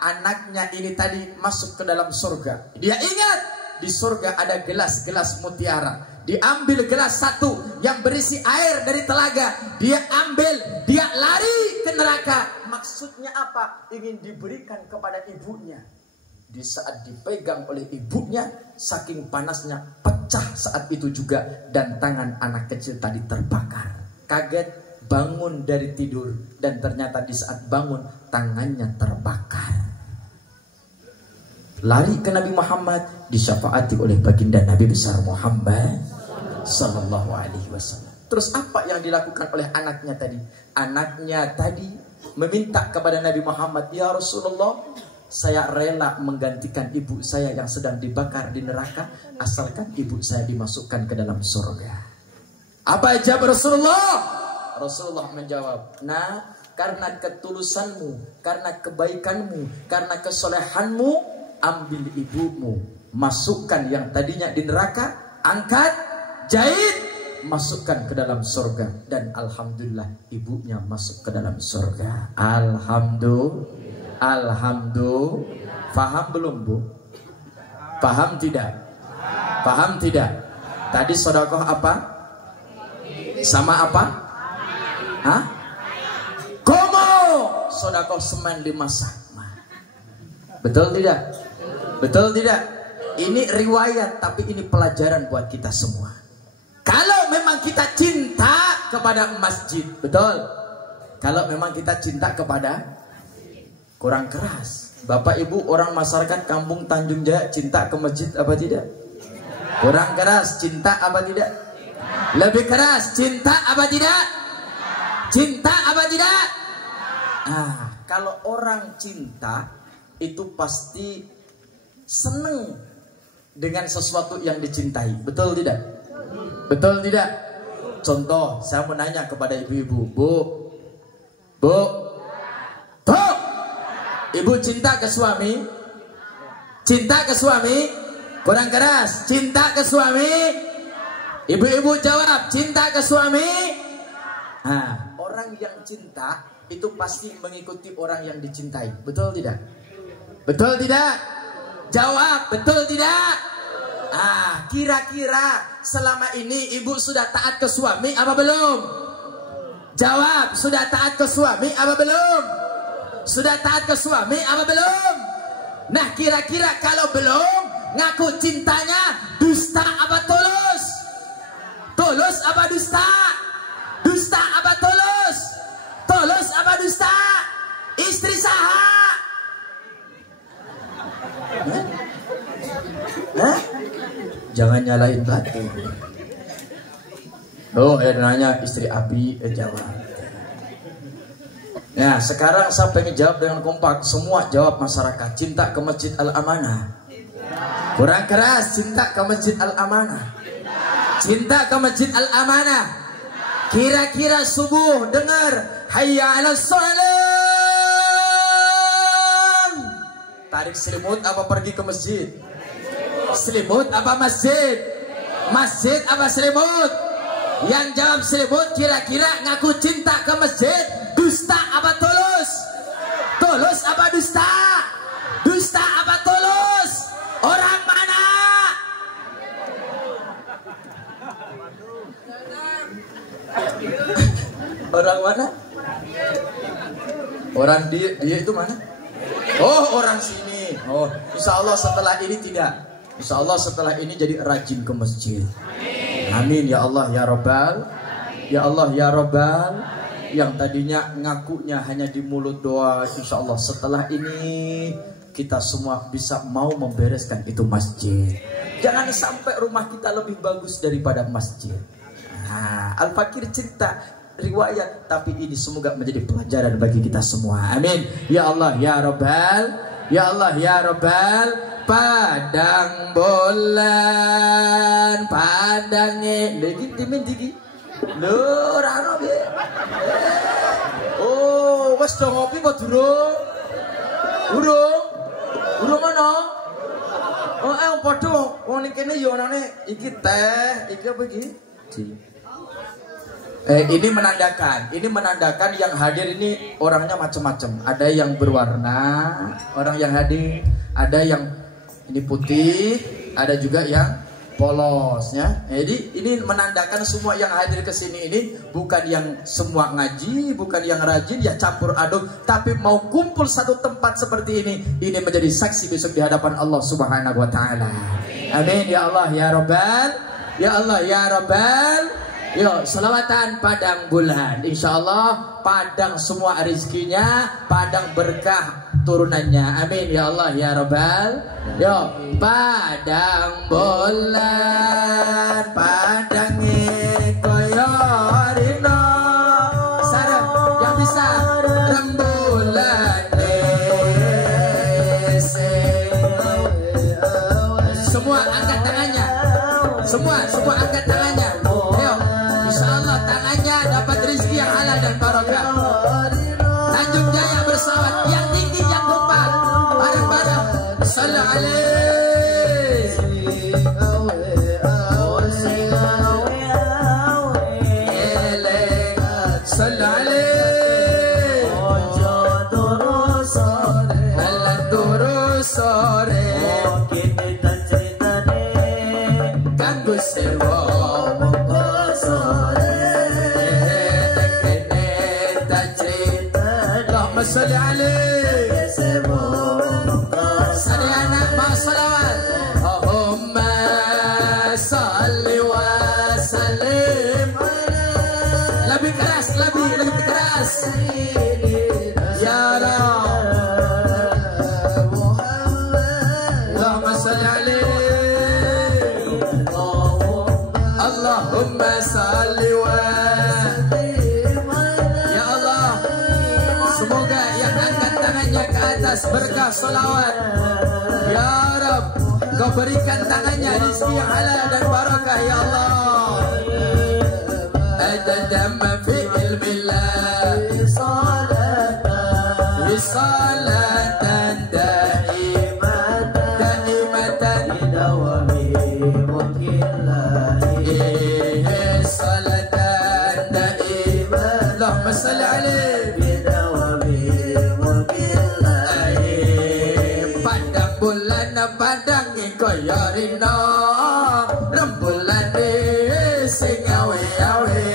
anaknya ini tadi masuk ke dalam surga. Dia ingat, di surga ada gelas-gelas mutiara. Diambil gelas satu yang berisi air dari telaga, dia ambil, dia lari ke neraka. Maksudnya apa? Ingin diberikan kepada ibunya. Di saat dipegang oleh ibunya, saking panasnya pecah saat itu juga, dan tangan anak kecil tadi terbakar. Kaget bangun dari tidur, dan ternyata di saat bangun tangannya terbakar. Lari ke Nabi Muhammad, disyafaati oleh baginda Nabi besar Muhammad Sallallahu Alaihi Wasallam. Terus apa yang dilakukan oleh anaknya tadi? Anaknya tadi meminta kepada Nabi Muhammad, ya Rasulullah, saya rela menggantikan ibu saya yang sedang dibakar di neraka, asalkan ibu saya dimasukkan ke dalam surga. Apa jawab Rasulullah? Rasulullah menjawab, nah, karena ketulusanmu, karena kebaikanmu, karena kesolehanmu, ambil ibumu, masukkan yang tadinya di neraka, angkat, jahit, masukkan ke dalam surga. Dan alhamdulillah ibunya masuk ke dalam surga. Alhamdulillah. Alhamdulillah. Paham belum, Bu? Paham tidak? Paham tidak? Tadi sedekah apa? Sama apa? Hah? Komo sedekah semen 5 sakma. Betul tidak? Betul tidak? Ini riwayat, tapi ini pelajaran buat kita semua. Kalau memang kita cinta kepada masjid, betul. Kalau memang kita cinta kepada, kurang keras. Bapak Ibu orang masyarakat kampung Tanjung Jaya cinta ke masjid apa tidak? Kurang keras, cinta apa tidak? Lebih keras, cinta apa tidak? Cinta apa tidak? Nah, kalau orang cinta itu pasti seneng dengan sesuatu yang dicintai, betul tidak? Betul tidak? Contoh, saya mau nanya kepada ibu-ibu, Bu, ibu cinta ke suami? Cinta ke suami? Kurang keras, cinta ke suami? Ibu-ibu jawab, cinta ke suami? Nah, orang yang cinta itu pasti mengikuti orang yang dicintai, betul tidak? Betul tidak? Jawab, betul tidak? Ah, kira-kira selama ini ibu sudah taat ke suami apa belum? Jawab, sudah taat ke suami apa belum? Sudah taat ke suami apa belum? Nah, kira-kira kalau belum, ngaku cintanya dusta apa tulus? Tulus apa dusta? Dusta apa tulus? Tulus apa dusta? Istri saha? Hah? Jangan nyalahin batu. Oh, nanya istri Abi, jawab. Nah, sekarang saya pengen jawab dengan kompak. Semua jawab masyarakat. Cinta ke Masjid Al-Amanah. Kurang keras. Cinta ke Masjid Al-Amanah. Cinta ke Masjid Al-Amanah. Kira-kira subuh dengar hayya 'alas shalah. Tarik selimut apa pergi ke masjid? Selimut apa masjid? Masjid apa selimut? Yang jawab selimut kira-kira ngaku cinta ke masjid. Dusta apa tulus? Tulus apa dusta? Dusta apa tulus? Orang mana? Orang mana? Orang dia itu mana? Oh, orang sini. Oh, insya Allah setelah ini tidak. Insya Allah setelah ini jadi rajin ke masjid. Amin ya Allah ya Rabbal. Ya Allah ya Rabbal. Yang tadinya ngakunya hanya di mulut doa, insya Allah setelah ini kita semua bisa mau membereskan itu masjid. Jangan sampai rumah kita lebih bagus daripada masjid. Nah, Al-Fakir cinta riwayat, tapi ini semoga menjadi pelajaran bagi kita semua. Amin. Ya Allah ya Rabbal. Ya Allah ya Rabbal. Padang bulan padangnya lagi timin digi. Lho, rano piye? Oh, wis do ngopi apa durung? Durung? Durung mana? Oh, padha wong ning kene ya anane iki teh, iki apa iki? Ini menandakan yang hadir ini orangnya macam-macam. Ada yang berwarna, orang yang hadir, ada yang ini putih, ada juga yang polosnya. Jadi ini menandakan semua yang hadir ke sini ini bukan yang semua ngaji, bukan yang rajin ya campur aduk, tapi mau kumpul satu tempat seperti ini. Ini menjadi saksi besok di hadapan Allah Subhanahu wa taala. Amin ya Allah ya Rabbal. Ya Allah ya Rabbal. Yo, selawatan padang bulan. Insya Allah padang semua rezekinya, padang berkah turunannya. Amin ya Allah ya Rabbal. Yo, padang bulan, padangnya koyo rino. Sarap yang bisa rembulan. Semua angkat tangannya. Semua angkat tangannya. Insyaallah tangannya dapat rezeki yang halal dan barokah. Tanjung Jaya bersawat yang tinggi yang kompak. Bareng-bareng. Sallu alaihi. Sallu alaihi. Ojo terus sore. Alat terus sore. Kita ceritane kanggo sewa. صل عليه صل يا مع الصلوات اللهم صل وسلم lebih keras lebih keras ya Rabb Allahumma صل عليه Allahumma صل semoga yang angkat tangannya ke atas berkah salawat. Ya Rabb, Kau berikan tangannya rezeki yang halal dan barakah ya Allah. Adadama fi ilmillah salatan daimatan bidawami mukillah salatan daimatan Allahumma salli alaihi padang kaya rino rembulan sing awe-awe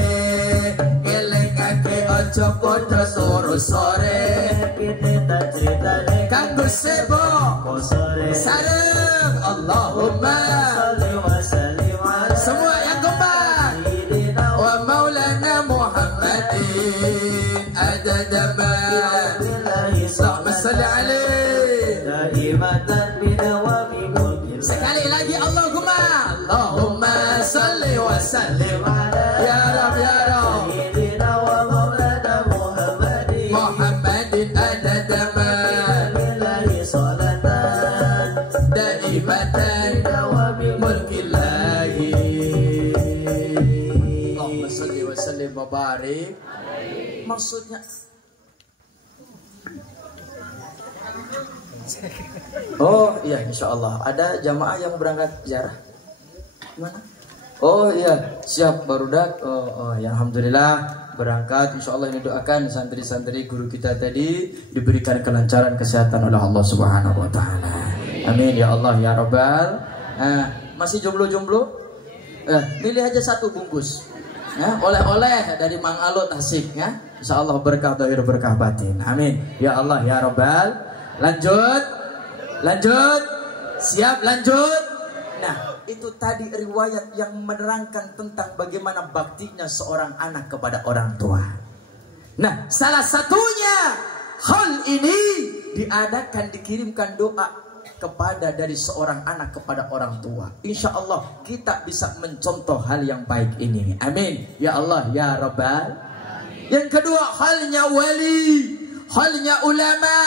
elengake aja padha sore sore kanggo sebo sareng Allahumma semua yang kompak wa maulana Muhammadin adadama Allahumma salli alaihi daimatan sekali lagi Allahumma salli wa sallim ya Rabb ya Rabb Muhammad alaihi wasallam wa barik. Maksudnya oh iya, insya Allah ada jamaah yang berangkat ziarah. Mana? Oh iya, siap barudak. Oh ya, alhamdulillah berangkat. Insya Allah ini doakan santri-santri guru kita tadi diberikan kelancaran kesehatan oleh Allah Subhanahu Wa Taala. Amin ya Allah ya Rabbal. Masih jomblo-jomblo? Pilih aja satu bungkus. Ya, oleh-oleh dari Mang Alot Tasik ya. Insya Allah berkah zahir berkah batin. Amin ya Allah ya Rabbal. Lanjut, siap lanjut. Nah, itu tadi riwayat yang menerangkan tentang bagaimana baktinya seorang anak kepada orang tua. Nah, salah satunya hal ini dikirimkan doa kepada dari seorang anak kepada orang tua. Insya Allah kita bisa mencontoh hal yang baik ini. Amin ya Allah ya Rabbal. Yang kedua, halnya wali, halnya ulama.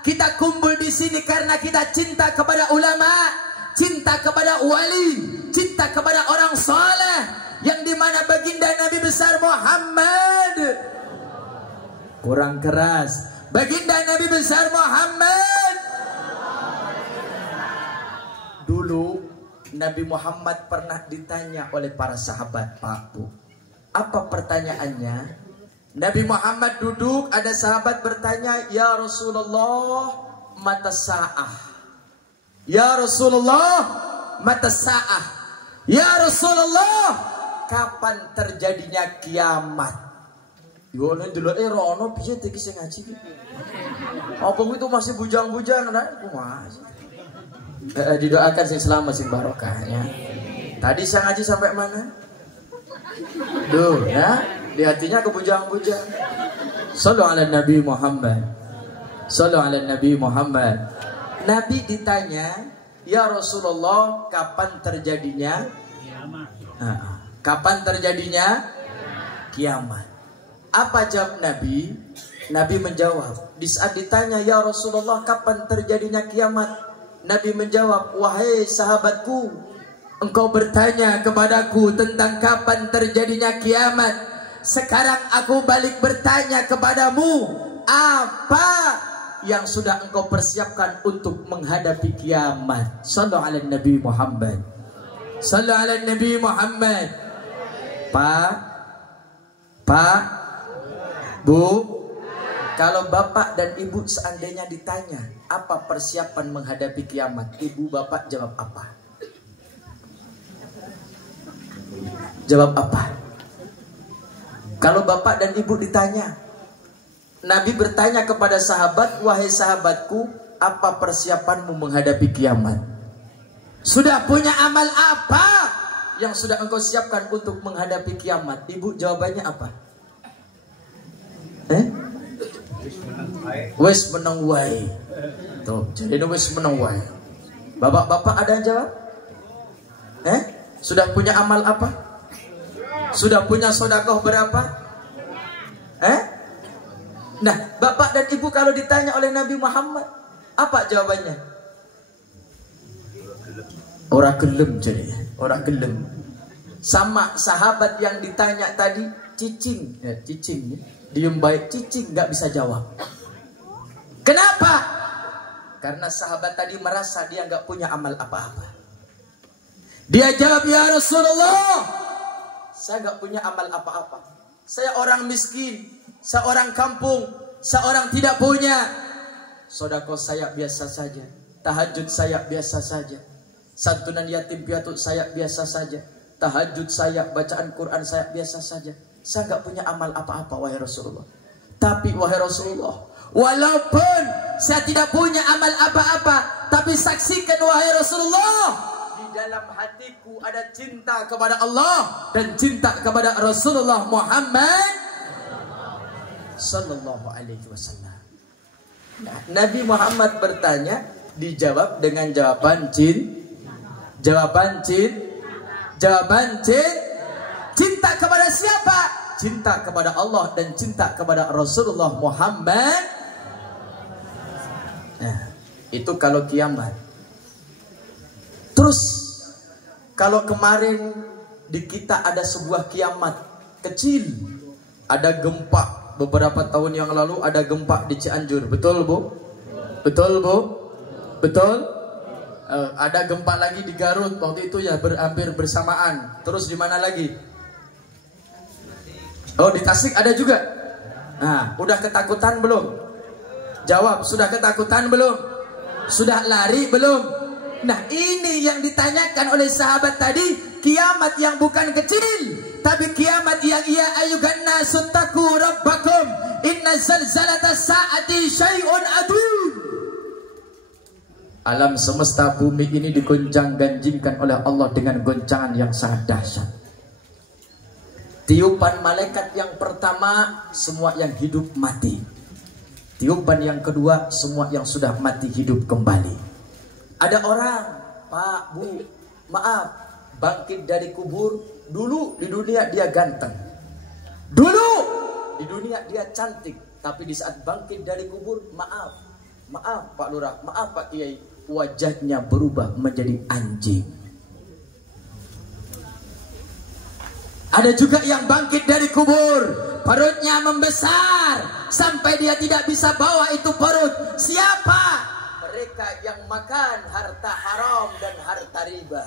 Kita kumpul di sini karena kita cinta kepada ulama, cinta kepada wali, cinta kepada orang saleh, yang dimana baginda Nabi besar Muhammad. Kurang keras. Baginda Nabi besar Muhammad. Dulu Nabi Muhammad pernah ditanya oleh para sahabat, Pak Bu. Apa pertanyaannya? Nabi Muhammad duduk, ada sahabat bertanya, ya Rasulullah, mata sa'ah. Ya Rasulullah, mata sa'ah. Ya Rasulullah, kapan terjadinya kiamat? Yono dulu rono piye iki sing ngaji iki. Apa itu masih bujang-bujang nah? Didoakan sing selamat sing barokahnya. Tadi saya ngaji sampai mana? Duh, ya. Di hatinya kebujang-bujang. Sallu ala Nabi Muhammad. Sallu ala Nabi Muhammad. Nabi ditanya, ya Rasulullah, kapan terjadinya kiamat? Kapan terjadinya kiamat? Apa jawab Nabi? Nabi menjawab, di saat ditanya, ya Rasulullah, kapan terjadinya kiamat? Nabi menjawab, wahai sahabatku, engkau bertanya kepadaku tentang kapan terjadinya kiamat. Sekarang aku balik bertanya kepadamu, apa yang sudah engkau persiapkan untuk menghadapi kiamat? Sallu ala Nabi Muhammad. Sallu ala Nabi Muhammad. Pak, Bu, kalau bapak dan ibu seandainya ditanya apa persiapan menghadapi kiamat, ibu bapak jawab apa? Jawab apa? Kalau bapak dan ibu ditanya, Nabi bertanya kepada sahabat, wahai sahabatku, apa persiapanmu menghadapi kiamat? Sudah punya amal apa yang sudah engkau siapkan untuk menghadapi kiamat? Ibu jawabannya apa? Wes menang wae. Tuh, jadi wes menang wae. Bapak-bapak ada yang jawab? Sudah punya amal apa? Sudah punya sedekah berapa? Nah, bapak dan ibu kalau ditanya oleh Nabi Muhammad, apa jawabannya? Ora gelem jadi, ora gelem. Sama sahabat yang ditanya tadi, cicing, cicing, diem baik, cicing nggak bisa jawab. Kenapa? Karena sahabat tadi merasa dia nggak punya amal apa-apa. Dia jawab, ya Rasulullah, saya nggak punya amal apa-apa. Saya orang miskin, saya orang kampung, saya orang tidak punya. Sedekah saya biasa saja, tahajud saya biasa saja, santunan yatim piatu saya biasa saja, tahajud saya, bacaan Quran saya biasa saja. Saya nggak punya amal apa-apa, wahai Rasulullah. Tapi wahai Rasulullah, walaupun saya tidak punya amal apa-apa, tapi saksikan wahai Rasulullah, dalam hatiku ada cinta kepada Allah dan cinta kepada Rasulullah Muhammad sallallahu alaihi wasallam. Nah, Nabi Muhammad bertanya, dijawab dengan jawaban cinta kepada siapa? Cinta kepada Allah dan cinta kepada Rasulullah Muhammad. Nah, itu kalau kiamat. Terus kalau kemarin di kita ada sebuah kiamat kecil. Ada gempa beberapa tahun yang lalu, ada gempa di Cianjur. Betul Bu? Betul Bu? Betul? Ada gempa lagi di Garut waktu itu ya, hampir bersamaan. Terus di mana lagi? Oh, di Tasik ada juga. Nah, udah ketakutan belum? Jawab, sudah ketakutan belum? Sudah lari belum? Nah, ini yang ditanyakan oleh sahabat tadi. Kiamat yang bukan kecil, tapi kiamat yang ayyuhan nasu taqu rabbakum inna zalzalata sa'ati syai'un adzim. Alam semesta bumi ini digoncang-ganjingkan oleh Allah dengan goncangan yang sangat dahsyat. Tiupan malaikat yang pertama, semua yang hidup mati. Tiupan yang kedua, semua yang sudah mati hidup kembali. Ada orang, Pak, Bu, maaf, bangkit dari kubur. Dulu di dunia dia ganteng, dulu di dunia dia cantik, tapi di saat bangkit dari kubur, maaf Pak Lurah, maaf Pak Kiai, wajahnya berubah menjadi anjing. Ada juga yang bangkit dari kubur, perutnya membesar sampai dia tidak bisa bawa itu perut. Siapa? Mereka yang makan harta haram dan harta riba.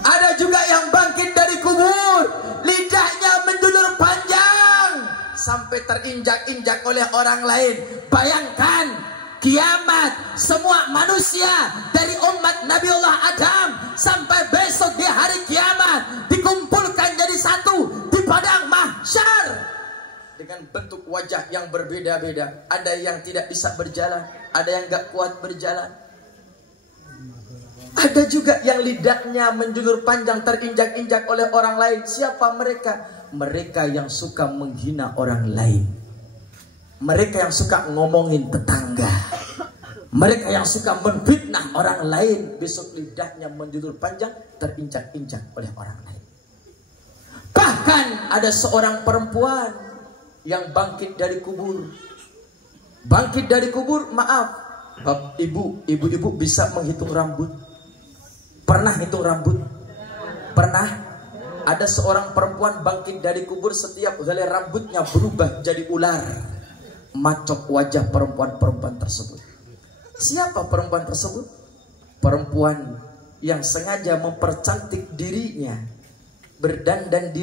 Ada juga yang bangkit dari kubur, lidahnya menjulur panjang sampai terinjak-injak oleh orang lain. Bayangkan kiamat, semua manusia dari umat Nabiullah Adam sampai besok di hari kiamat dikumpulkan jadi satu di padang mahsyar dengan bentuk wajah yang berbeda-beda. Ada yang tidak bisa berjalan, ada yang gak kuat berjalan. Ada juga yang lidahnya menjulur panjang terinjak-injak oleh orang lain. Siapa mereka? Mereka yang suka menghina orang lain. Mereka yang suka ngomongin tetangga. Mereka yang suka menfitnah orang lain. Besok lidahnya menjulur panjang terinjak-injak oleh orang lain. Bahkan ada seorang perempuan yang bangkit dari kubur. Bangkit dari kubur, maaf, ibu-ibu bisa menghitung rambut? Pernah hitung rambut? Pernah? Ada seorang perempuan bangkit dari kubur, setiap helai rambutnya berubah jadi ular. Macok wajah perempuan-perempuan tersebut. Siapa perempuan tersebut? Perempuan yang sengaja mempercantik dirinya, berdandan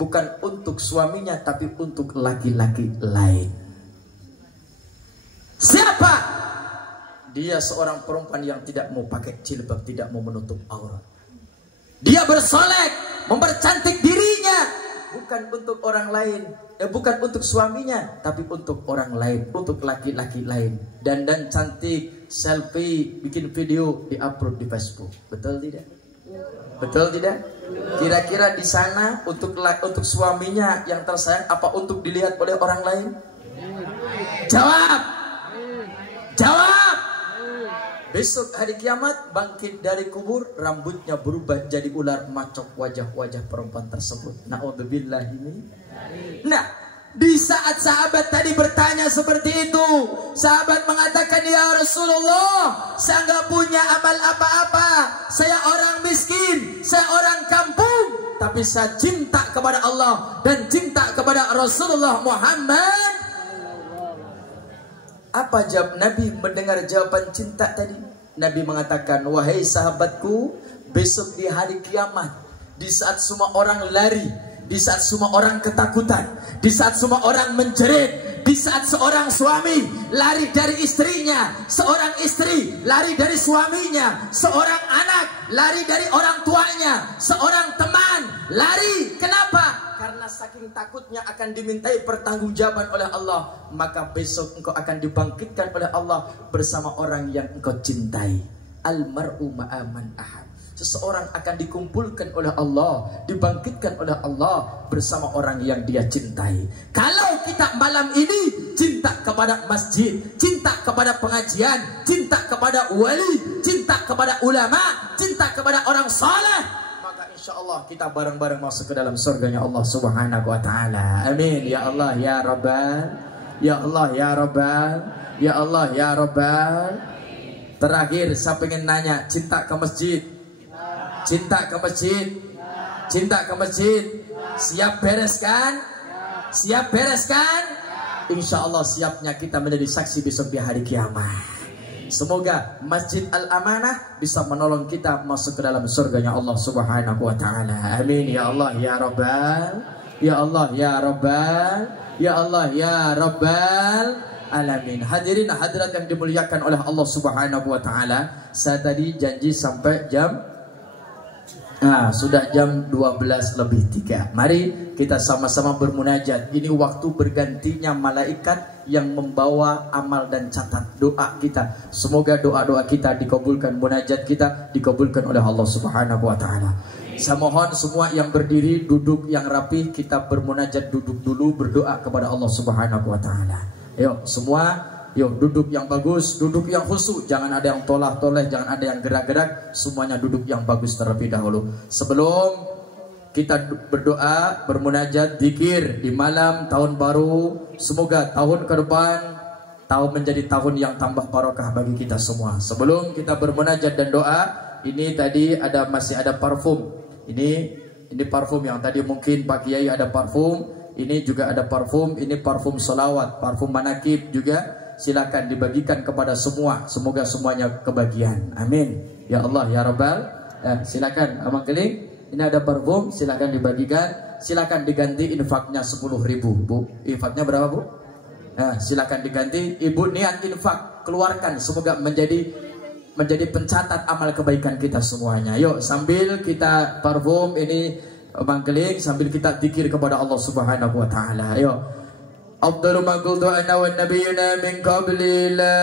bukan untuk suaminya tapi untuk laki-laki lain. Siapa? Dia seorang perempuan yang tidak mau pakai jilbab, tidak mau menutup aurat. Dia bersolek, mempercantik dirinya, bukan untuk orang lain, bukan untuk suaminya, tapi untuk orang lain, untuk laki-laki lain. Dan cantik, selfie, bikin video, di-upload di Facebook. Betul tidak? Betul tidak? Kira-kira di sana untuk suaminya yang tersayang, apa untuk dilihat oleh orang lain? Jawab. Jawab. Besok hari kiamat bangkit dari kubur, rambutnya berubah jadi ular, macok wajah-wajah perempuan tersebut. Na'udzubillah ini. Nah, di saat sahabat tadi bertanya seperti itu, sahabat mengatakan, ya Rasulullah, saya nggak punya amal apa-apa, saya orang miskin, saya orang kampung, tapi saya cinta kepada Allah dan cinta kepada Rasulullah Muhammad. Apa jawab Nabi mendengar jawaban cinta tadi? Nabi mengatakan, wahai sahabatku, besok di hari kiamat, di saat semua orang lari, di saat semua orang ketakutan, di saat semua orang menjerit, di saat seorang suami lari dari istrinya, seorang istri lari dari suaminya, seorang anak lari dari orang tuanya, seorang teman lari. Kenapa? Karena saking takutnya akan dimintai pertanggungjawaban oleh Allah, maka besok engkau akan dibangkitkan oleh Allah bersama orang yang engkau cintai. Almar'u ma'aman ahad. Seseorang akan dikumpulkan oleh Allah, dibangkitkan oleh Allah bersama orang yang dia cintai. Kalau kita malam ini cinta kepada masjid, cinta kepada pengajian, cinta kepada wali, cinta kepada ulama, cinta kepada orang saleh, InsyaAllah kita bareng-bareng masuk ke dalam surganya Allah Subhanahu wa ta'ala. Amin. Ya Allah ya Rabbal, ya Allah ya Rabbal, ya Allah ya Rabbal. Terakhir saya pengen nanya, cinta ke masjid? Cinta ke masjid? Cinta ke masjid? Siap beres kan? Siap beres kan? Insya Allah siapnya kita menjadi saksi besok di hari kiamat. Semoga Masjid Al-Amanah bisa menolong kita masuk ke dalam surganya Allah Subhanahu wa Ta'ala. Amin ya Allah ya Rabbal, ya Allah ya Rabbal, ya Allah ya Rabbal alamin. Hadirin hadirat yang dimuliakan oleh Allah Subhanahu wa Ta'ala, saya tadi janji sampai jam sudah jam 12:03. Mari kita sama-sama bermunajat. Ini waktu bergantinya malaikat yang membawa amal dan catat doa kita. Semoga doa-doa kita dikabulkan, munajat kita dikabulkan oleh Allah Subhanahu wa Ta'ala. Saya mohon semua yang berdiri duduk yang rapih, kita bermunajat duduk dulu, berdoa kepada Allah Subhanahu wa Ta'ala. Yuk semua, yuk duduk yang bagus, duduk yang khusyuk, jangan ada yang tolah-toleh, jangan ada yang gerak-gerak, semuanya duduk yang bagus terlebih dahulu. Sebelum kita berdoa, bermunajat, zikir di malam tahun baru, semoga tahun ke depan tahun menjadi tahun yang tambah barokah bagi kita semua. Sebelum kita bermunajat dan doa, ini tadi masih ada parfum. Ini parfum yang tadi mungkin Pak Kiai ada parfum, ini juga ada parfum, ini parfum solawat, parfum manakib juga. Silakan dibagikan kepada semua, semoga semuanya kebagian. Amin ya Allah ya Rabbal. Silakan Abang Keling, ini ada parfum, silakan dibagikan. Silakan diganti infaknya 10.000 Bu. Infaknya berapa Bu? Silakan diganti. Ibu niat infak keluarkan, semoga menjadi pencatat amal kebaikan kita semuanya. Yuk sambil kita parfum ini Abang Keling, sambil kita zikir kepada Allah Subhanahu wa Ta'ala. Yuk. أفضل ما قلت أنا والنبينا من قبل لا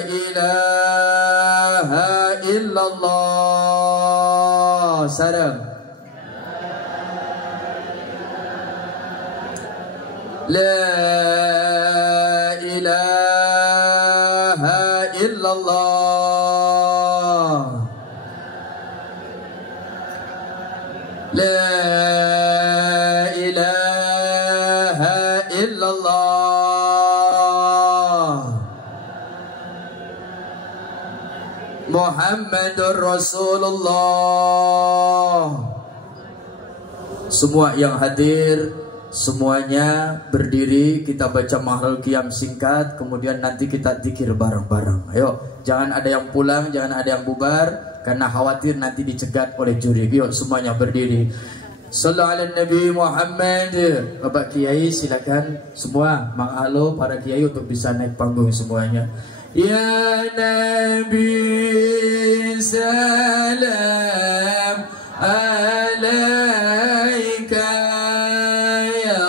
إله إلا الله سلام لا إله إلا الله لا Muhammadur Rasulullah. Semua yang hadir, semuanya berdiri, kita baca mahlul qiyam singkat, kemudian nanti kita zikir bareng-bareng. Ayo, jangan ada yang pulang, jangan ada yang bubar, karena khawatir nanti dicegat oleh juri. Yuk semuanya berdiri. Sallallahu ala Nabi Muhammad. Bapak Kiai silakan semua, Mang Alo, para Kiai untuk bisa naik panggung semuanya. Ya Nabi salam alaika, ya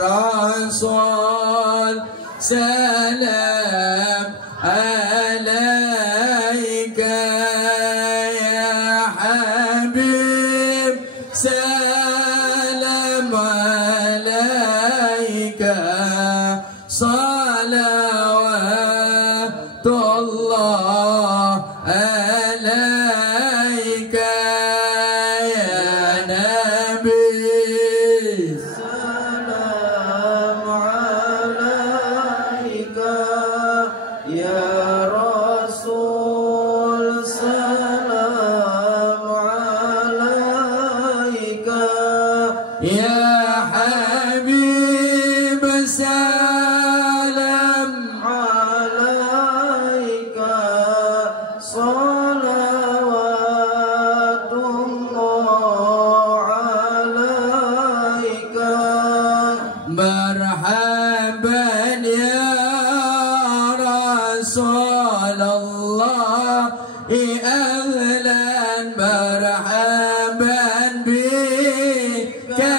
Rasul salam alaika, ya Habib salam alaika, salawatullah alaika ya Nabi, salam alaika ya Rasul, salam alaika ya Habib, salam alaika, salawatullah alaika. Marhaban ya Rasulullah, ahlan marhaban bika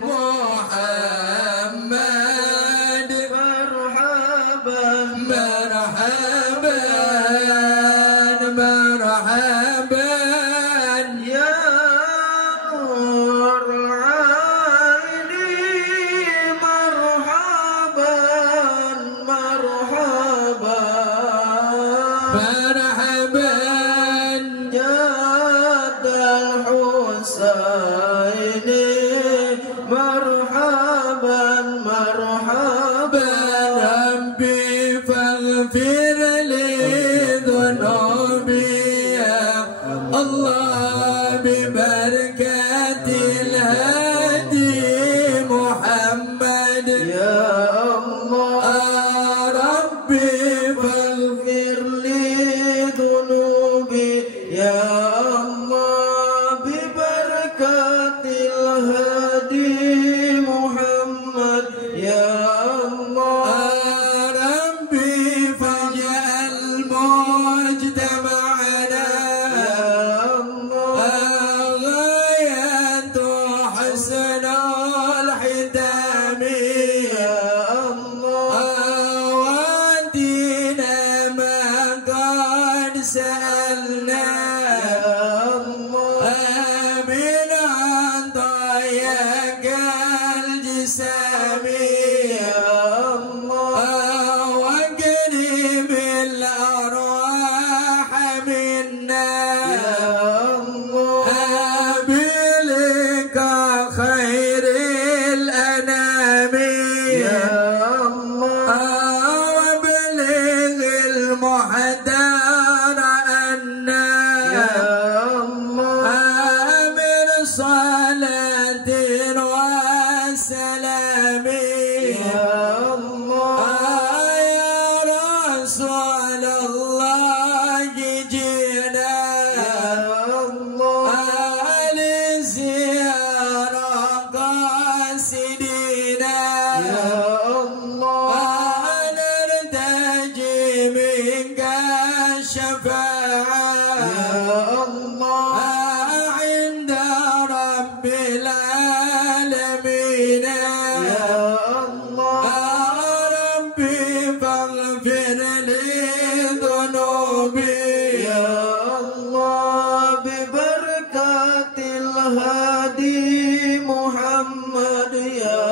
Muhammad. Marhaban, Marhaban, marhaban ya Nur Aini. Marhaban, marhaban, marhaban Jadal Husaini. Marhaban, marhaban, Rabbi faghfir li dhunubi ya Allah bi barakatil hadi Muhammad ya Allah. Rabbi اغفر لي ذنوبي يا الله ببركة الهادي محمد يا الله. ربي فاجعل مجتمعنا يا الله غاية حسن الختام يا الله ودينا ما قد سألنا يا الله من عطاياك الجسام يا الله وقرب الأرواح منا يا الله بلك خير الأنام يا الله وبلغ المحتار أنا يا الله من صلاة وسلام يا الله يا رسول الله جينا يا الله لزيارة قاصدينا يا الله نرتجي منك الشفاعة يا الله عند رب العالمين يا الله ربي فاغفر لي ذنوبي يا الله ببركة الهادي محمد يا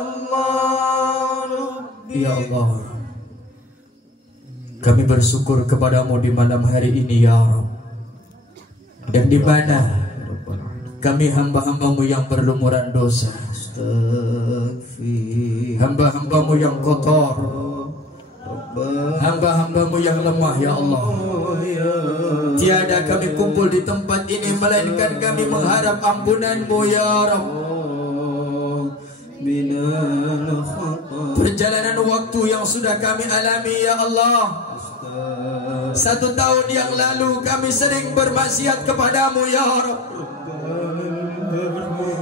الله ربي. Ya Allah, kami bersyukur kepadamu di malam hari ini ya Rabb. Dan di mana kami hamba-hambamu yang berlumuran dosa, Astaghfir hamba-hambamu yang kotor, Rabbana hamba-hambamu yang lemah ya Allah. ya Tiada kami kumpul di tempat ini melainkan kami mengharap ampunanmu ya Rabb. Bina khata Perjalanan waktu yang sudah kami alami ya Allah, 1 tahun yang lalu kami sering bermaksiat kepadamu ya Rabb.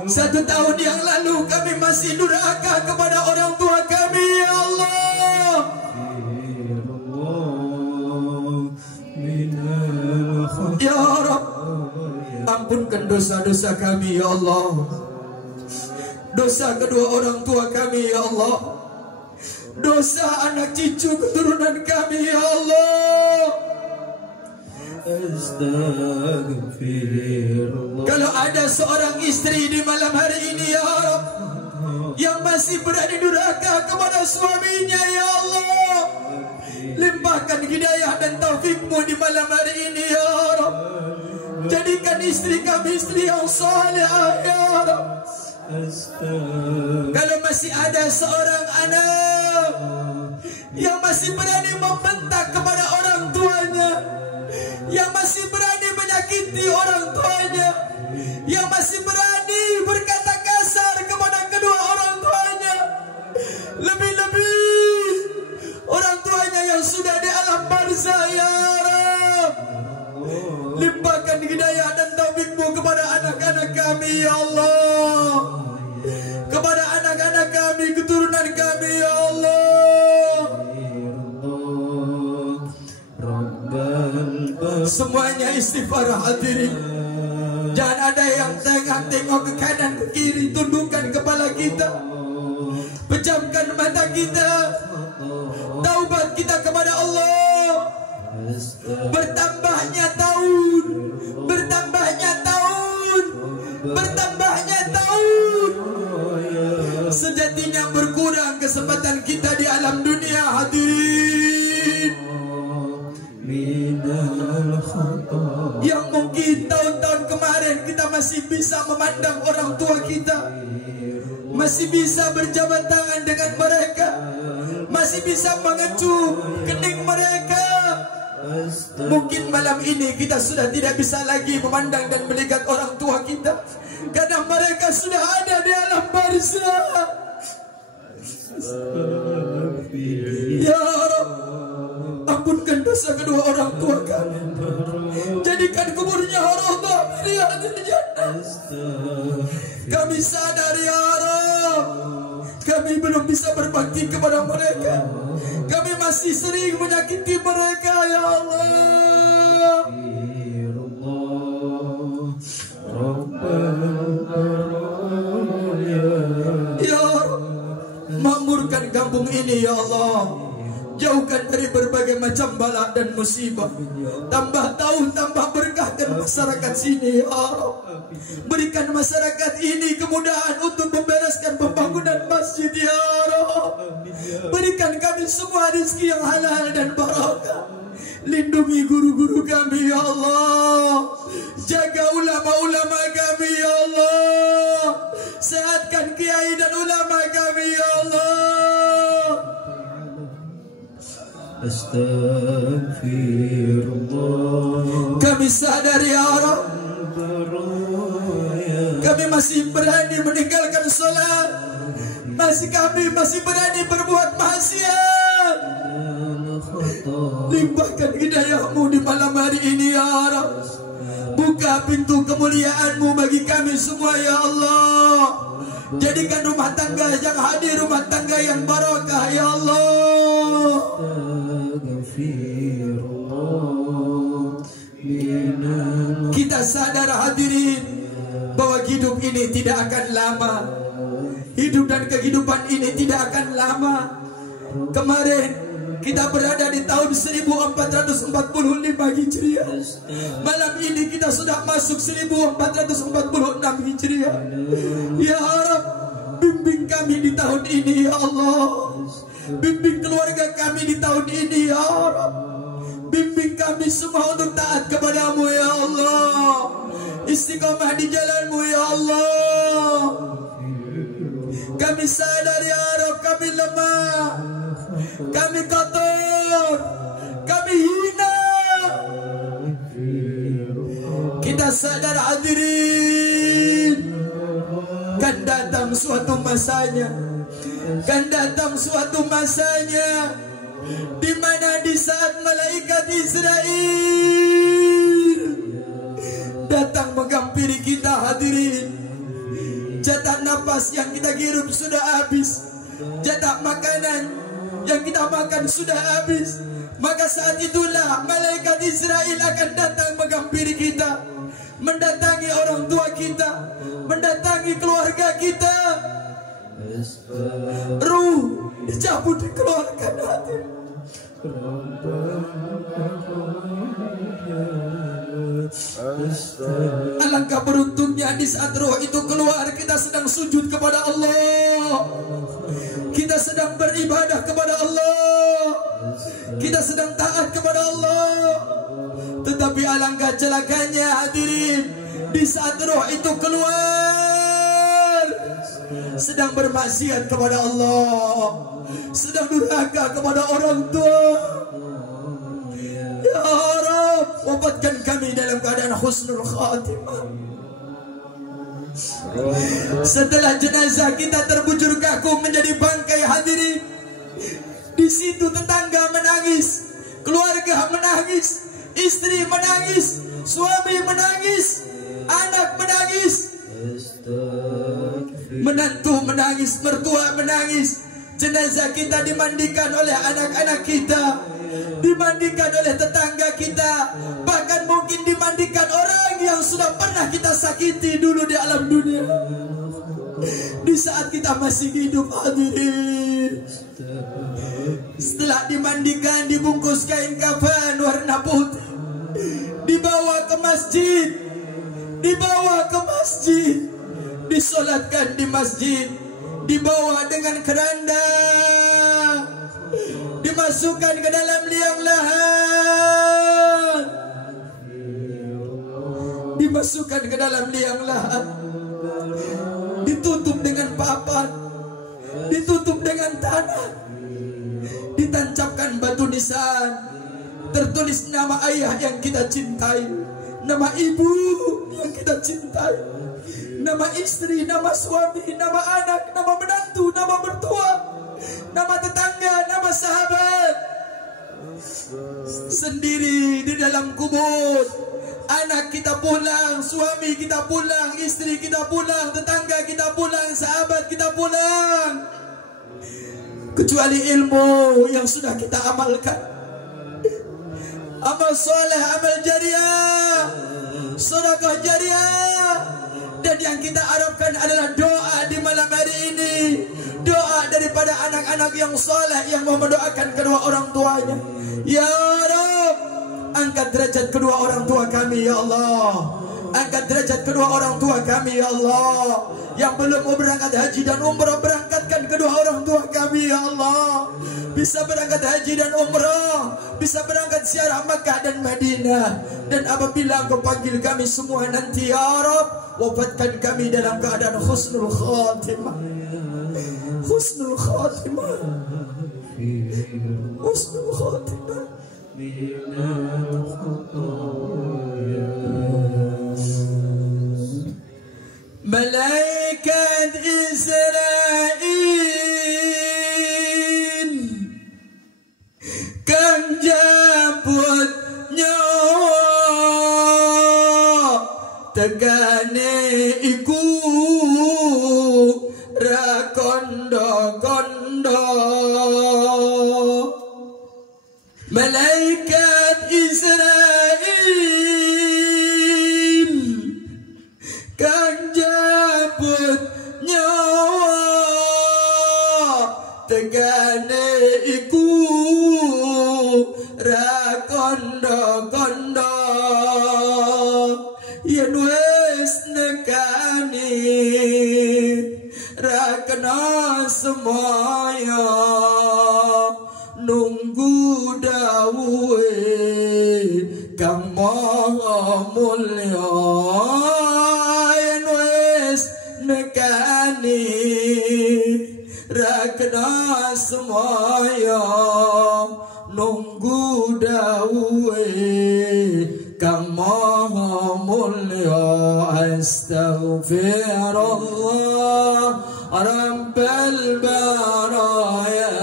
1 tahun yang lalu kami masih durhaka kepada orang tua kami ya Allah. Ya Rabb, ampunkan dosa-dosa kami ya Allah. Dosa kedua orang tua kami ya Allah. Dosa anak cucu keturunan kami ya Allah. Astaghfirullah. Kalau ada seorang istri di malam hari ini ya Rabb yang masih berani durhaka kepada suaminya ya Allah, limpahkan hidayah dan taufikmu di malam hari ini ya Rabb. Jadikan istri kami istri yang saleh ya Rabb. Kalau masih ada seorang anak yang masih berani membentak kepada orang tuanya, yang masih berani menyakiti orang tuanya, yang masih berani berkata kasar kepada kedua orang tuanya, lebih-lebih orang tuanya yang sudah di alam barzah ya Rabb, limpahkan hidayah dan taufikmu kepada anak-anak kami ya Allah, kepada anak-anak kami, keturunan kami ya Allah. Semuanya istighfar hadirin. Jangan ada yang tengok ke kanan ke kiri. Tundukkan kepala kita, pejamkan mata kita, taubat kita kepada Allah. Bertambahnya tahun, bertambahnya tahun, bertambahnya tahun. Sejatinya berkurang kesempatan kita di alam dunia, hadirin. Yang mungkin tahun-tahun kemarin kita masih bisa memandang orang tua kita, masih bisa berjabat tangan dengan mereka, masih bisa mengecup kening mereka. Mungkin malam ini kita sudah tidak bisa lagi memandang dan melihat orang tua kita, karena mereka sudah ada di alam barzah. Ya Rabb, ampunkan dosa kedua orang tua kami, jadikan kuburnya Rawdah min riyadil jannah. Kami sadar ya Rabb, kami belum bisa berbakti kepada mereka. Kami masih sering menyakiti mereka ya Allah. Ya Rabb, makmurkan kampung ini ya Allah. Jauhkan dari berbagai macam bala dan musibah. Tambah tahun, tambah berkah dan masyarakat sini ya Allah. Berikan masyarakat ini kemudahan untuk membereskan pembangunan masjid ya Allah. Berikan kami semua rezeki yang halal dan barakah. Lindungi guru-guru kami ya Allah. Jaga ulama-ulama kami ya Allah. Sehatkan kiai dan ulama kami ya Allah. Astaghfirullah. Kami sadar ya Rabb, kami masih berani meninggalkan sholat, kami masih berani berbuat maksiat. Limpahkan hidayah-Mu di malam hari ini ya Rabb. Buka pintu kemuliaan-Mu bagi kami semua ya Allah. Jadikan rumah tangga yang hadir rumah tangga yang barakah ya Allah. Kita sadar hadirin bahwa hidup ini tidak akan lama. Hidup dan kehidupan ini tidak akan lama. Kemarin kita berada di tahun 1445 Hijriah. Malam ini kita sudah masuk 1446 Hijriah. Ya Rabb, bimbing kami di tahun ini ya Allah. Bimbing keluarga kami di tahun ini ya Rabb. Bimbing kami semua untuk taat kepada-Mu ya Allah. Istiqamah di jalan-Mu ya Allah. Kami sadar ya Rabb, kami lemah, kami kotor, kami hina. Kita sadar hadirin, kan datang suatu masanya, kan datang suatu masanya di mana di saat malaikat Israel datang menghampiri kita hadirin. Jatah nafas yang kita hirup sudah habis, jatah makanan yang kita makan sudah habis. Maka saat itulah malaikat Israel akan datang menghampiri kita, mendatangi orang tua kita, mendatangi keluarga kita. Ruh dicabut dikeluarkan hati. Alangkah beruntungnya di saat roh itu keluar, kita sedang sujud kepada Allah, kita sedang beribadah kepada Allah, kita sedang taat kepada Allah. Tetapi alangkah celakanya hadirin, di saat roh itu keluar sedang bermaksiat kepada Allah, sedang durhaka kepada orang tua. Ya Rabb, wafatkan kami dalam keadaan husnul khatimah. Setelah jenazah kita terbujur kaku menjadi bangkai hadirin, di situ tetangga menangis, keluarga menangis, istri menangis, suami menangis, anak menangis, menantu menangis, mertua menangis. Jenazah kita dimandikan oleh anak-anak kita, dimandikan oleh tetangga kita, bahkan mungkin mungkin dimandikan orang yang sudah pernah kita sakiti dulu di alam dunia. Di saat kita masih hidup, hadirin. Setelah dimandikan, dibungkus kain kafan warna putih, dibawa ke masjid, disolatkan di masjid, dibawa dengan keranda, dimasukkan ke dalam liang lahat, ditutup dengan papan, ditutup dengan tanah, ditancapkan batu nisan, tertulis nama ayah yang kita cintai, nama ibu yang kita cintai, nama istri, nama suami, nama anak, nama menantu, nama mertua, nama tetangga, nama sahabat. Sendiri di dalam kubur, anak kita pulang, suami kita pulang, istri kita pulang, tetangga kita pulang, sahabat kita pulang. Kecuali ilmu yang sudah kita amalkan, amal soleh, amal jariah, sedekah jariah. Dan yang kita harapkan adalah doa di malam hari ini, doa daripada anak-anak yang soleh yang mau mendoakan kedua orang tuanya. Ya Rabb, angkat derajat kedua orang tua kami ya Allah, angkat derajat kedua orang tua kami ya Allah. Yang belum mau berangkat haji dan umrah, berangkatkan kedua orang tua kami ya Allah. Bisa berangkat haji dan umrah, bisa berangkat ziarah Makkah dan Madinah. Dan apabila Engkau panggil kami semua nanti ya Rabb, wafatkan kami dalam keadaan husnul khatimah. Husnul khatimah, husnul khatimah. Malaikat Israel kan jemput nyawa, tegane iku ra kondo-kondo. Malaikat Israel kan jemput nyawa, tegane iku ra kondo-kondo. Yen wis nekani ra kena semaya, nunggu dawuhe Kang Maha Mulya. Yen wis nekani ra kena semaya, nunggu dawuhe Kang Maha Mulya. Astaghfirullah Rabbal baraya,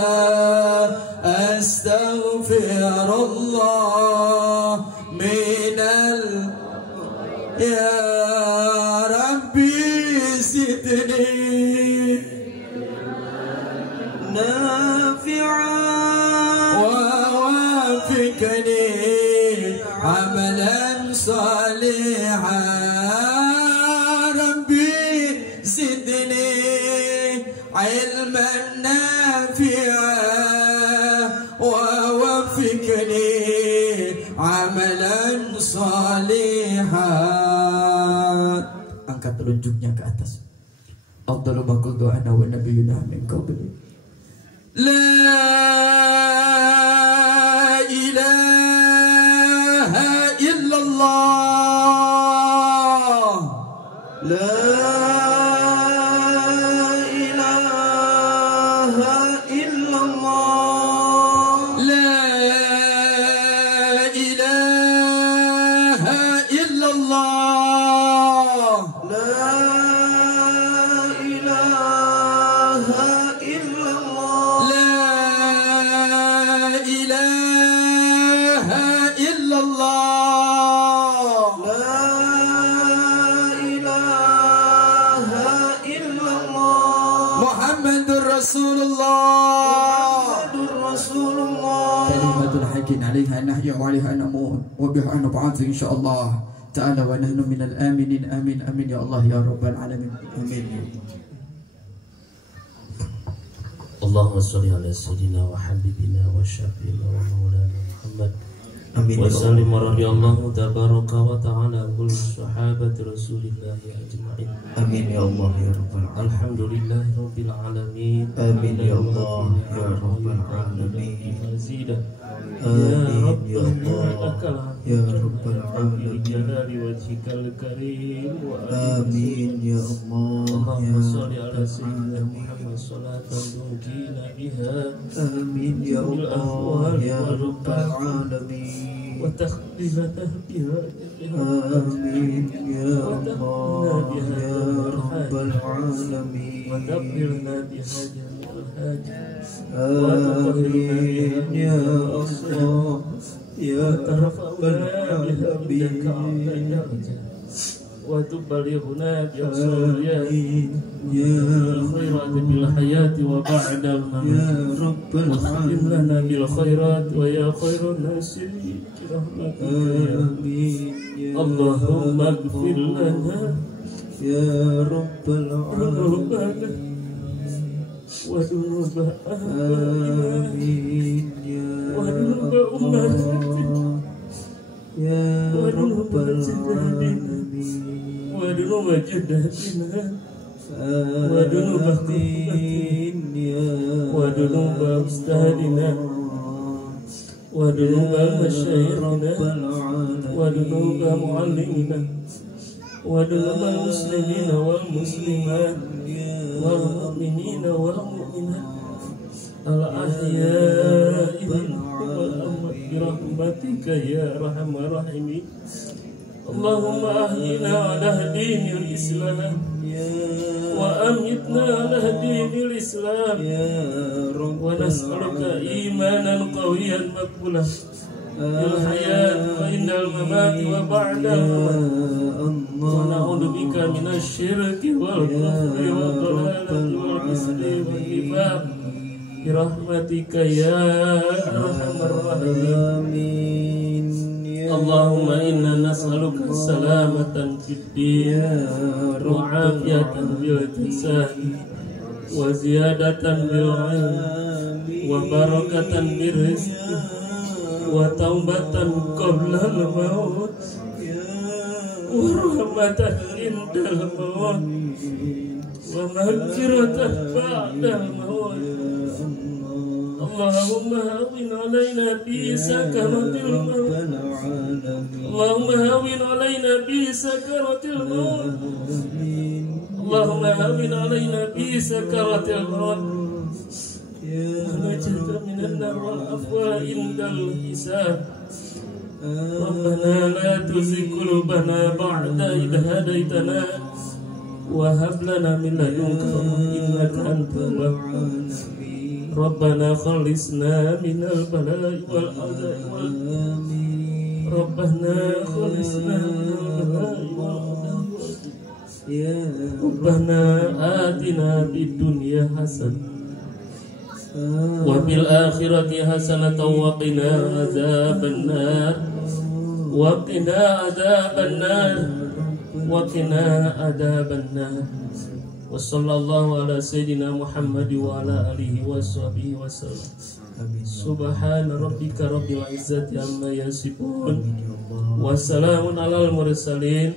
astaghfirullah minal, ya Rabbi zidni nafi'an wa wafiqni amalan salihan. Rabbi zidni ilman nafi'an wa wafiqni amalan salihan. Angkat telunjuknya ke atas. Afdalu ma qultu ana wa nabiyyuna min qabli. La ilaha illallah, La ilaha illallah, la ilaha illallah, La ilaha Muhammadur Rasulullah. كلمة الحق عليها نحيا وعليها نموت وبها نبعث إن شاء الله تعالى ونحن من الآمنين آمين آمين يا الله يا رب العالمين آمين. اللهم صل على سيدنا وحبيبنا وشفينا ومولانا محمد آمين. وسلم رضي الله تبارك وتعالى كل صحابة رسول الله أجمعين. آمين يا الله يا رب العالمين. الحمد لله رب العالمين. آمين يا الله يا رب العالمين. آمين يا الله يا رب العالمين. بجلال وجهك الكريم آمين يا الله اللهم يا صل رب على سيدنا العالمين. محمد صلاة تنجينا بها آمين يا الله يا رب العالمين. وتخلفنا بها آمين يا الله يا رب العالمين. ودبرنا بها جميع الحاجات آمين يا الله يا رب العالمين. وتبلغنا بأصوليات آمين يا الخيرات بالحياة وبعد يا الممات رب واختم العالمين. لنا بالخيرات ويا خير الناصرين برحمتك يا آمين يا اللهم اغفر لنا يا رب العالمين. وذنوب آبائنا آمين يا وذنوب الله أمهاتنا يا وذنوب رب العالمين. وذنوب جداتنا وذنوب آمين يا وذنوب أستاذنا وذنوب مشايخنا وذنوب معلمنا وذنوب المسلمين والمسلمات والمؤمنين والمؤمنات الأحياء والأموات برحمتك يا أرحم الراحمين. اللهم أحينا على دين الإسلام وأمتنا على دين الإسلام ونسألك إيمانا قويا مقبولا في الحياة وعند الممات وبعد الممات ونعوذ بك من الشرك والكفر والضلالة والكسل والنفاق برحمتك يا أرحم الراحمين. اللهم إنا نسألك سلامة في الدين وعافية بالجسد وزيادة بالعلم وبركة بالرزق وتوبة قبل الموت ورحمة عند الموت ومغفرة بعد الموت. اللهم هون علينا في سكرة الموت. اللهم هون علينا في سكرة الموت. اللهم هون علينا في سكرة الموت ونجد من النار والعفو عند الحساب. ربنا لا تزغ قلوبنا بعد إذ هديتنا وهب لنا من لدنك إنك أنت الوهاب. ربنا خلصنا من البلاء والعذاب ربنا خلصنا من البلاء والعذاب ربنا آتنا في الدنيا حسنة وفي الآخرة حسنة وقنا عذاب النار وقنا عذاب النار وقنا عذاب النار. وصلى الله على سيدنا محمد وعلى آله وصحبه وسلم. سبحان ربك رب العزة عما يصفون وسلام على المرسلين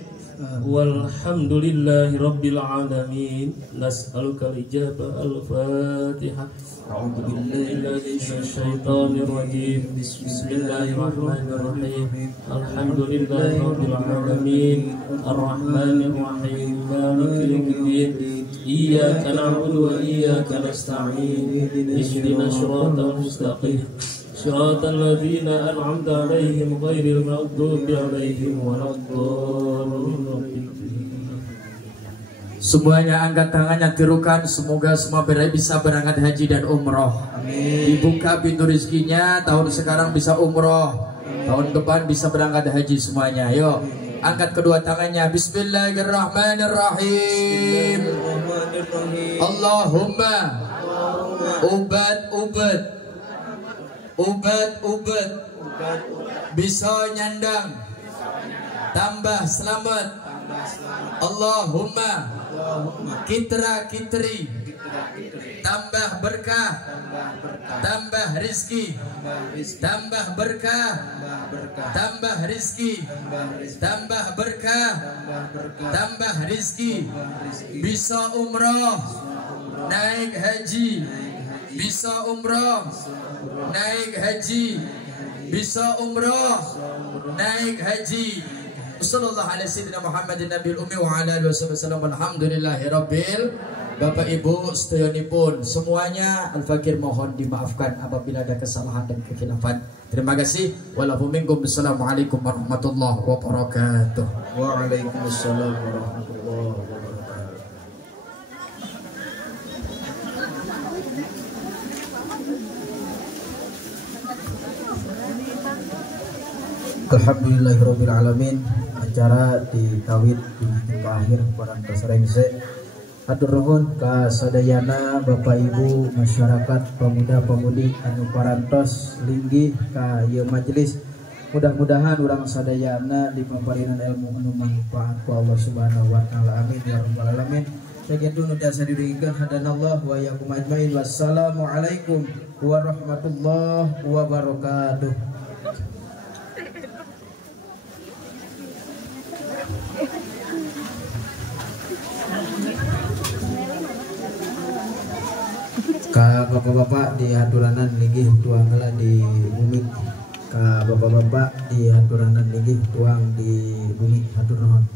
والحمد لله رب العالمين. نسألك الإجابة. الفاتحة. أعوذ بالله من الشيطان الرجيم. بسم الله الرحمن الرحيم. الحمد لله رب العالمين الرحمن الرحيم مالك يوم الدين إياك نعبد وإياك نستعين اهدنا الصراط المستقيم صراط الذين أنعمت عليهم غير المغضوب عليهم ولا الضالين. Semuanya angkat tangannya, tirukan. Semoga semua bisa berangkat haji dan umroh. Amin. Dibuka pintu rezekinya. Tahun sekarang bisa umroh, tahun depan bisa berangkat haji semuanya. Yuk. Angkat kedua tangannya. Bismillahirrahmanirrahim. Allahumma ubat bisa nyandang tambah selamat. Allahumma kitri tambah berkah, tambah rizki, tambah berkah, tambah rizki, tambah berkah, tambah rizki. Bisa umroh naik haji, bisa umroh naik haji, bisa umroh naik haji. Sallallahu alaihi sayyidina Muhammadin nabiyil ummi wa ala alihi wasallam. Alhamdulillahirabbil. Bapak Ibu sedoyonipun semuanya, Al-Fakir mohon dimaafkan apabila ada kesalahan dan kekhilafan. Terima kasih. Wallahu minkum. Assalamualaikum warahmatullahi wabarakatuh. Waalaikumsalam warahmatullahi wabarakatuh. Alhamdulillahirabbil alamin. Acara ditawid di akhir barang pasarengse. Hatur nuhun ka sadayana Bapak Ibu masyarakat pemuda-pemudi anu parantos linggih ka ieu majelis. Mudah-mudahan urang sadayana dipaparinan ilmu anu manfaat ku Allah Subhanahu wa taala. Amin ya rabbal alamin. Sakitu nu tiasa diringkeun hadanallah wa iyyakum ajmain. Wassalamualaikum warahmatullahi wabarakatuh. Ka bapak-bapak di haturanan linggih tuang heula di bumi. Ka bapak-bapak di haturanan linggih tuang di bumi. Hatur nuhun.